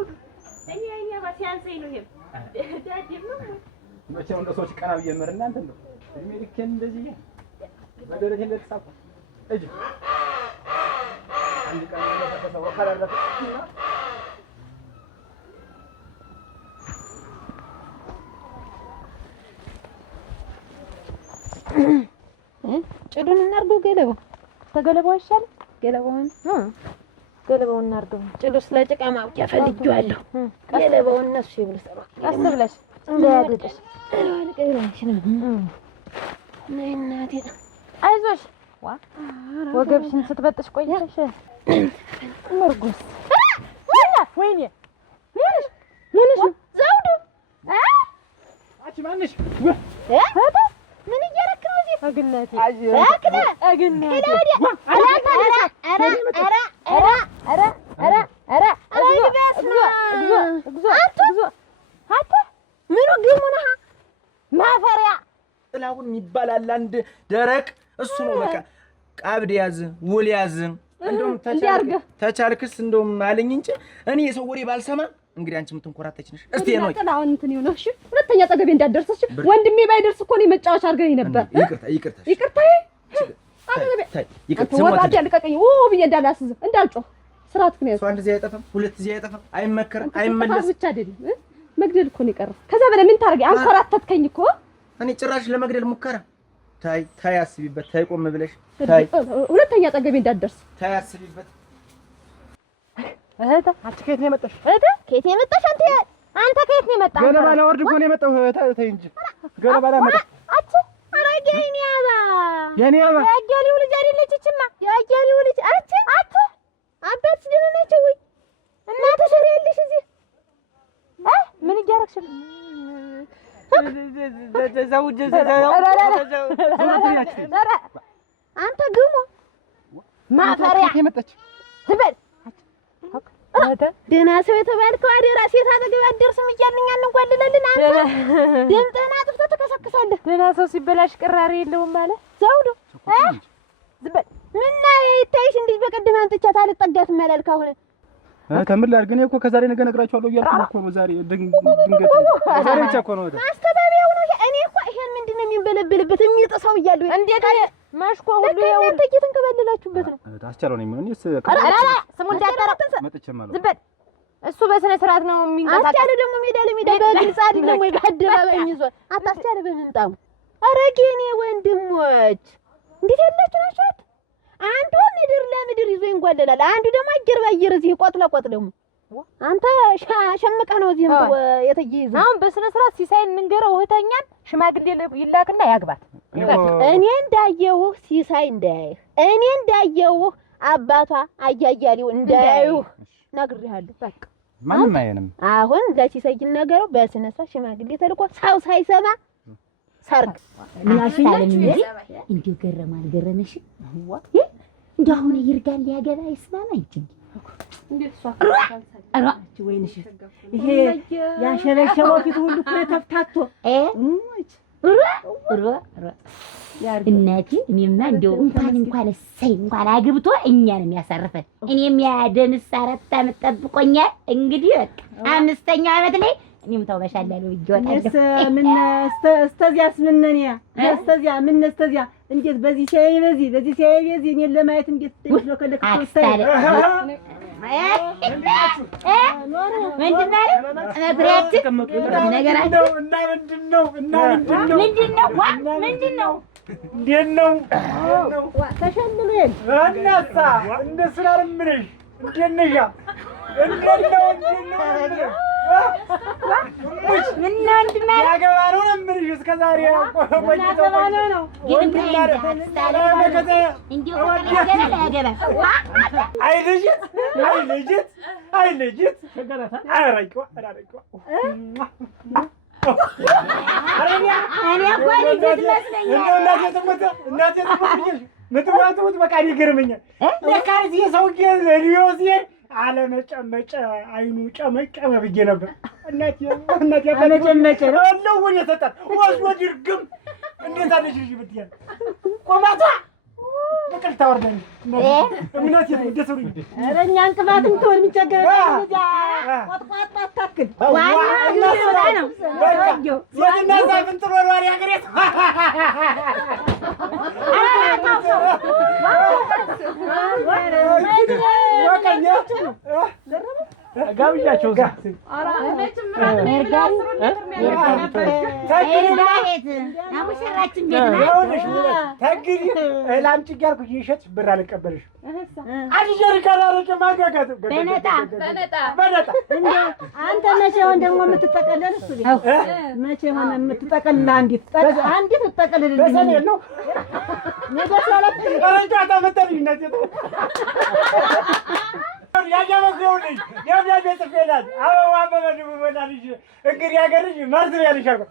እኛ ባሲያንሰኝ ነው ይሄ ዳዴ ነው መቼም እንደ ሰዎች ቀና ብዬ መር እናንተ ነው እድሜ ልኬን እንደዚህ በደረቴ እንደተሳኩ እጅ አንድ ቀን ለተሰው ካላረፈ ጭዱን እናርገው። ገለባው አይሻልም? ገለባውን እናርገው። ጭዱ ስለ ጭቃ ማውቂያ ፈልጌዋለሁ። ገለባውን እነሱ ይብሉ ሰራ ቀስ ብለሽ እንዳያደጥሽ አልቀይራሽ ነው። ነይ እናቴ አይዞሽ። ወገብሽን ስትበጥሽ ቆይተሽ መርጉስ ወይኔ ምንሽ ዘውዱ አንቺ ማንሽ ምን እያረክ ነው እዚህ? አግነቴ አግነቴ ምኑ ግሙና ማፈሪያ ጥላሁን የሚባል አለ አንድ ደረቅ እሱ ነው በቃ ቃብድ ያዝ ውል ያዝ። እንደውም ተቻልክስ እንደውም አለኝ እንጂ እኔ የሰው ወሬ ባልሰማ እንግዲህ አንቺ የምትንኮራተች ነሽ። እስቲ ነው ጥላሁን እንትን ይሁን። እሺ ሁለተኛ አጠገቤ እንዳትደርስ። ወንድሜ ባይደርስ እኮ ነው መጫወቻ አድርገኝ ነበር። ይቅርታ ወራጅ ልቀቀኝ። ብዬ እንዳላስዝ እንዳልጮህ ስርዓት ነው። አንድ ጊዜ አይጠፋም፣ ሁለት ጊዜ አይጠፋም፣ አይመከርም፣ አይመለስም። ብቻ አይደለም መግደል እኮ ነው የቀረው። ከዛ በላይ ምን ታርገኝ? አንኮራተትከኝ እኮ እኔ ጭራሽ ለመግደል ሙከራ። ታይ አስቢበት። ታይ ቆም ብለሽ ታይ። ሁለተኛ አጠገቤ እንዳትደርስ። ታይ አስቢበት። አንቺ ከየት ነው የመጣሽ? ከየት ነው የመጣሽ? አንተ ከየት ነው የመጣህ? ገለባ ላወርድ እኮ ነው የመጣሁ። ታይ እንጂ ገለባ ላመጣ የኔ አባ የአያሌው ልጅ አይደለች እችማ? የአያሌው ልጅ አባትሽ ደህና ናቸው ወይ? እናትሽ ያለሽ እዚህ ምን እያደረግሽ ነው? አንተ ግሞ ማፈሪያ የመጣች ትበል ደህና ሰው የተባልከው አደራ ሴት አጠገብ አትደርስም እያልኝ አንጓልለልን። አንተ ድምፅህን አጥፍተህ ትከሰክሳለህ። ደህና ሰው ሲበላሽ ቅራሪ የለውም ማለት ዘውዱ ዝም በል። ምና ይታይሽ እንዲህ በቀደም አምጥቻት አልጠጋትም አላልክ? አሁን ተምር ላድርግ። እኔ እኮ ከዛሬ ነገ እነግራቸዋለሁ እያልኩ እኮ ነው። ዛሬ ድንገት ዛሬ ብቻ እኮ ነው ማስተባበያው ነው። እኔ እኮ ይሄን ምንድን ነው የሚንበለብልበት የሚጥሰው እያለሁ እንዴት መሽኮ ሁሉ ያው ጥቂትን ከበለላችሁበት ነው። አስቻለው ነው እኔ ስሙ እንዳጠራ መጥቼ ማለት ዝም በል። እሱ በስነ ስርዓት ነው የሚንቀሳቀስ። አስቻለ ደግሞ ሜዳ ለሜዳ በግልጽ አይደለም ወይ በአደባባይ ይዟል። አታስቻለ በምንጣሙ። ኧረ የእኔ ወንድሞች እንዴት ያላችሁ ናችሁ? አንዱ ምድር ለምድር ይዞ ይንጓለላል፣ አንዱ ደግሞ አየር ባየር እዚህ ቆጥለቆጥ ደግሞ አንተ ሸምቀህ ነው እዚህ የተይዘ። አሁን በስነ ስርዓት ሲሳይን እንንገረው። እህተኛን ሽማግሌ ይላክና ያግባት። እኔ እንዳየውህ ሲሳይ እንዳያይህ፣ እኔ እንዳየውህ አባቷ አያያሌው እንዳያዩህ ነግሬሃለሁ። በቃ ማንም አየንም። አሁን ለሲሳይ ነገረው በስነ ስርዓት ሽማግሌ ተልኮ ሰው ሳይሰማ ሰርግ ምን አሽታለም እንዴ? እንዴ ገረማል ገረመሽ? እንዴ አሁን ይርጋል ሊያገባ ይስማማ እንጂ እንዴት ወይንሽ ይሄ ያሸለሸለው ፊት ሁሉ እኮ ተፍታቶ እናቴ እኔማ እንደው እንኳን እሰይ እንኳን አግብቶ እኛንም ያሳርፈን። እኔም ያደንስ 4 ዓመት ጠብቆኛል። እንግዲህ በቃ 5ኛው ዓመት ላይ እኔም ተውበሻለሁ ይወጣል። ምን እስተዚያስ ምንነኛ እስተዚያ ምን እስተዚያ እንዴት በዚህ ሲያይ በዚህ ሲያይ በዚህ እኔን ለማየት እንዴት ነው ከለከስተለ ምን እንድና ያገባ ነው የምልሽ እስከ ዛሬ ነው ግን እንዲሁ አይ ልጅት አራቂዋ እኔ እኮ ልጅት መስለኛል። እናቴ ምትዋቱት በቃ ይገርመኛል። ለካ እዚህ ሰውዬ እድሜው ሲሄድ አለመጨመጨ አይኑ ጨመጨመ ብዬ ነበር። እናቴ አለመጨመጨ ነው ወደ ተጣ ወስዶ ድርግም እንዴት አለሽ ልጅ ብትያል ቆማታ በቀልታ ወርደን እናቴ እንደሰሩ ኧረ እኛ እንቅፋት እንትን የሚቸገር እዚያ ቆጥቋጥ አታክል ዋና ነው የትና ዛፍን ጥሎ ወሬ ሀገሬት ጋብዣቸው ላምጭ እያልኩ እየሸጥሽ ብር አልቀበልሽም። አንተ መቼ ሆን ደግሞ የምትጠቀለል እሱ መቼ ሆነ የምትጠቀልል አንዲት ትጠቀልልልኝ በሰኔ ነው ያጃመግሩልኝ ደብዳቤ ጽፌላት አበባ በመድቡ በላልሽ እንግዲህ ያገርሽ መርዝ ያልሽ አልኩ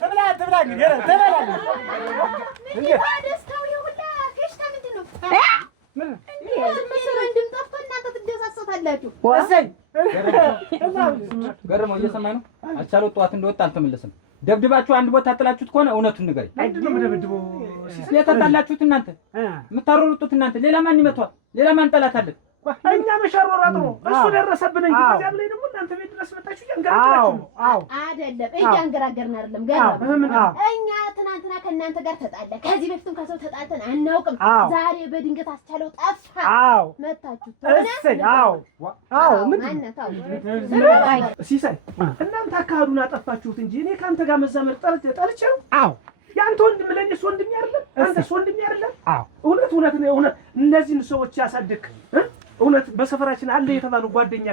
ትብላ እንግዲህ ትበላለች። ደስታው የሁላ ፌሽታ ምንድን ነው? ወንድም ጠፍቶ እናንተ ትደሳሰታላችሁ። ወሰኝ ገረመው እየሰማኝ ነው። አቻለው ጠዋት እንደወጣ አልተመለሰም። ደብድባችሁ አንድ ቦታ ጥላችሁት ከሆነ እውነቱን ንገረኝ። ምንድን ነው የምደብድበው? የተጣላችሁት እናንተ የምታሮሩጡት እናንተ። ሌላ ማን ይመቷል? ሌላ ማን ጠላት አለ? እኛ መሻሮራት ነው እሱ ደረሰብን እንጂ ከዚያ ላይ ደግሞ እናንተ ቤት ድረስ መጣችሁ እያንገራገራችሁ ነው። አይደለም እያንገራገርን አይደለም። እኛ ትናንትና ከእናንተ ጋር ተጣላ። ከዚህ በፊትም ከሰው ተጣልተን አናውቅም። ዛሬ በድንገት አስቻለው ጠፋ። መታችሁ ሲሳይ እናንተ አካሄዱን አጠፋችሁት እንጂ እኔ ከአንተ ጋር መዛመድ ጠልቼ ነው። የአንተ ወንድም ለእኔስ ወንድሜ አይደለም? አንተስ ወንድሜ አይደለም? እውነት ነው። እነዚህን ሰዎች ያሳድግ እውነት በሰፈራችን አለ የተባለው ጓደኛ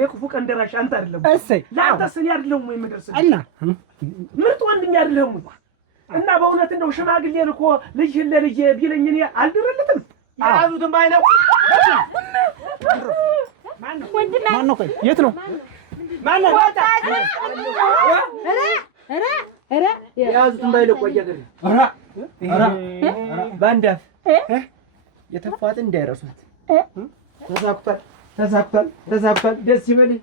የክፉ ቀን ደራሽ አንተ አይደለም? እሰይ ለአንተስ እኔ አይደለም ወይ የምደርስልህ? ምርጥ ወንድሜ አይደለም ወይ? እና በእውነት እንደው ሽማግሌ ልኮ ልጅህን ለልጄ ቢለኝ እኔ አልድርለትም። የያዙትን ባይነው ማነው? ቆይ የት ነው? ማነው? የያዙትን ባይለቆ እያገር በአንድ አፍ የተፋትን እንዳይረሷት። ተሳክቷል። ደስ ይበልኝ።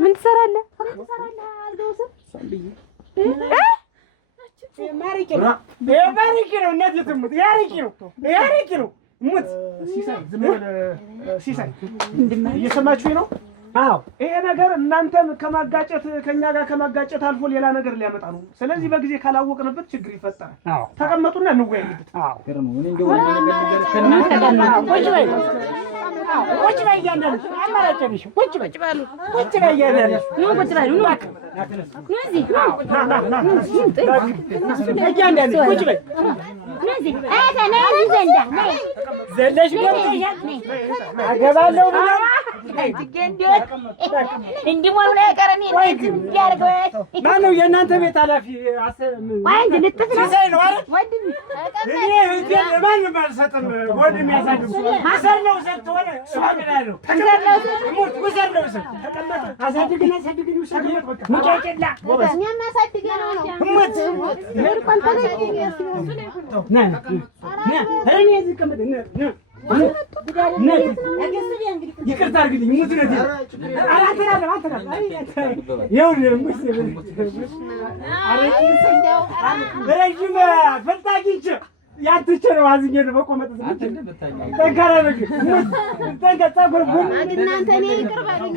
ምን ትሰራለህ? ማሪቂ ነው። እናቴ ትሙት ያሪቂ ነው። ሙት ሲሳይ ዝም ብለህ ሲሳይ እየሰማችሁኝ ነው? ይሄ ነገር እናንተን ከማጋጨት ከኛ ጋር ከማጋጨት አልፎ ሌላ ነገር ሊያመጣ ነው። ስለዚህ በጊዜ ካላወቅንበት ችግር ይፈጠራል። ተቀመጡና እንወያይበት። ቁጭ በይ እያለንሽ አማራጭ ቁጭ በይ እያለንሽ ቁጭ በይ ዘለሽ ገብተሻል አገባለሁ ብሏል። እንዲሞሉ ነው የቀረን። ማነው የእናንተ ቤት ኃላፊ? ሲሳይ ነው አይደል? እኔ ማንም አልሰጥም። ወንድም ያሳድጉ ምሰር ነው ሰጥ ሆነ እባላለሁ ምሰር ነው ሰጥ አሳድግና ሙጫጭላ እኛም አሳድገን ነው እሙት ይቅርታ አድርግልኝ። ሙት ረዥም ፈልጣቂች ያትቼ ነው አዝኜ ነው መቆመጥ ጠንካራ ነገር ጠንከር እናንተ እኔ ይቅር በሉኝ።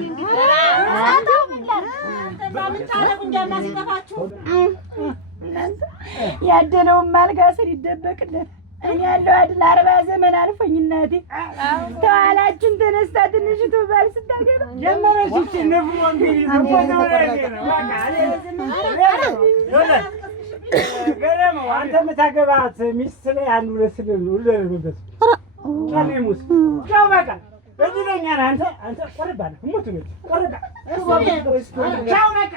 ያደለውን ማልጋ ስር ይደበቅለት እኔ ያለው አይደል 40 ዘመን አልፎኝ እናቴ ተዋላችን ተነስታ ትንሽቱ ባል ስታገባ ጀመረች እቺ ነፍሮ እንግዲህ ገረመው አንተ የምታገባት ሚስት ላይ አንዱ ለስልም ሁሉ ለበት ቻሌሙስ ቻው በቃ እድለኛ ነህ አንተ ቆረባለህ ሞት ነው ቆረባ ቻው በቃ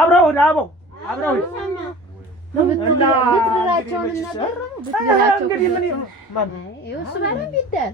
አብረው ብትድራቸውን ነገር ነው ብትድራቸው እንግዲህ ምን ማን ይወስ ባለ ቢደር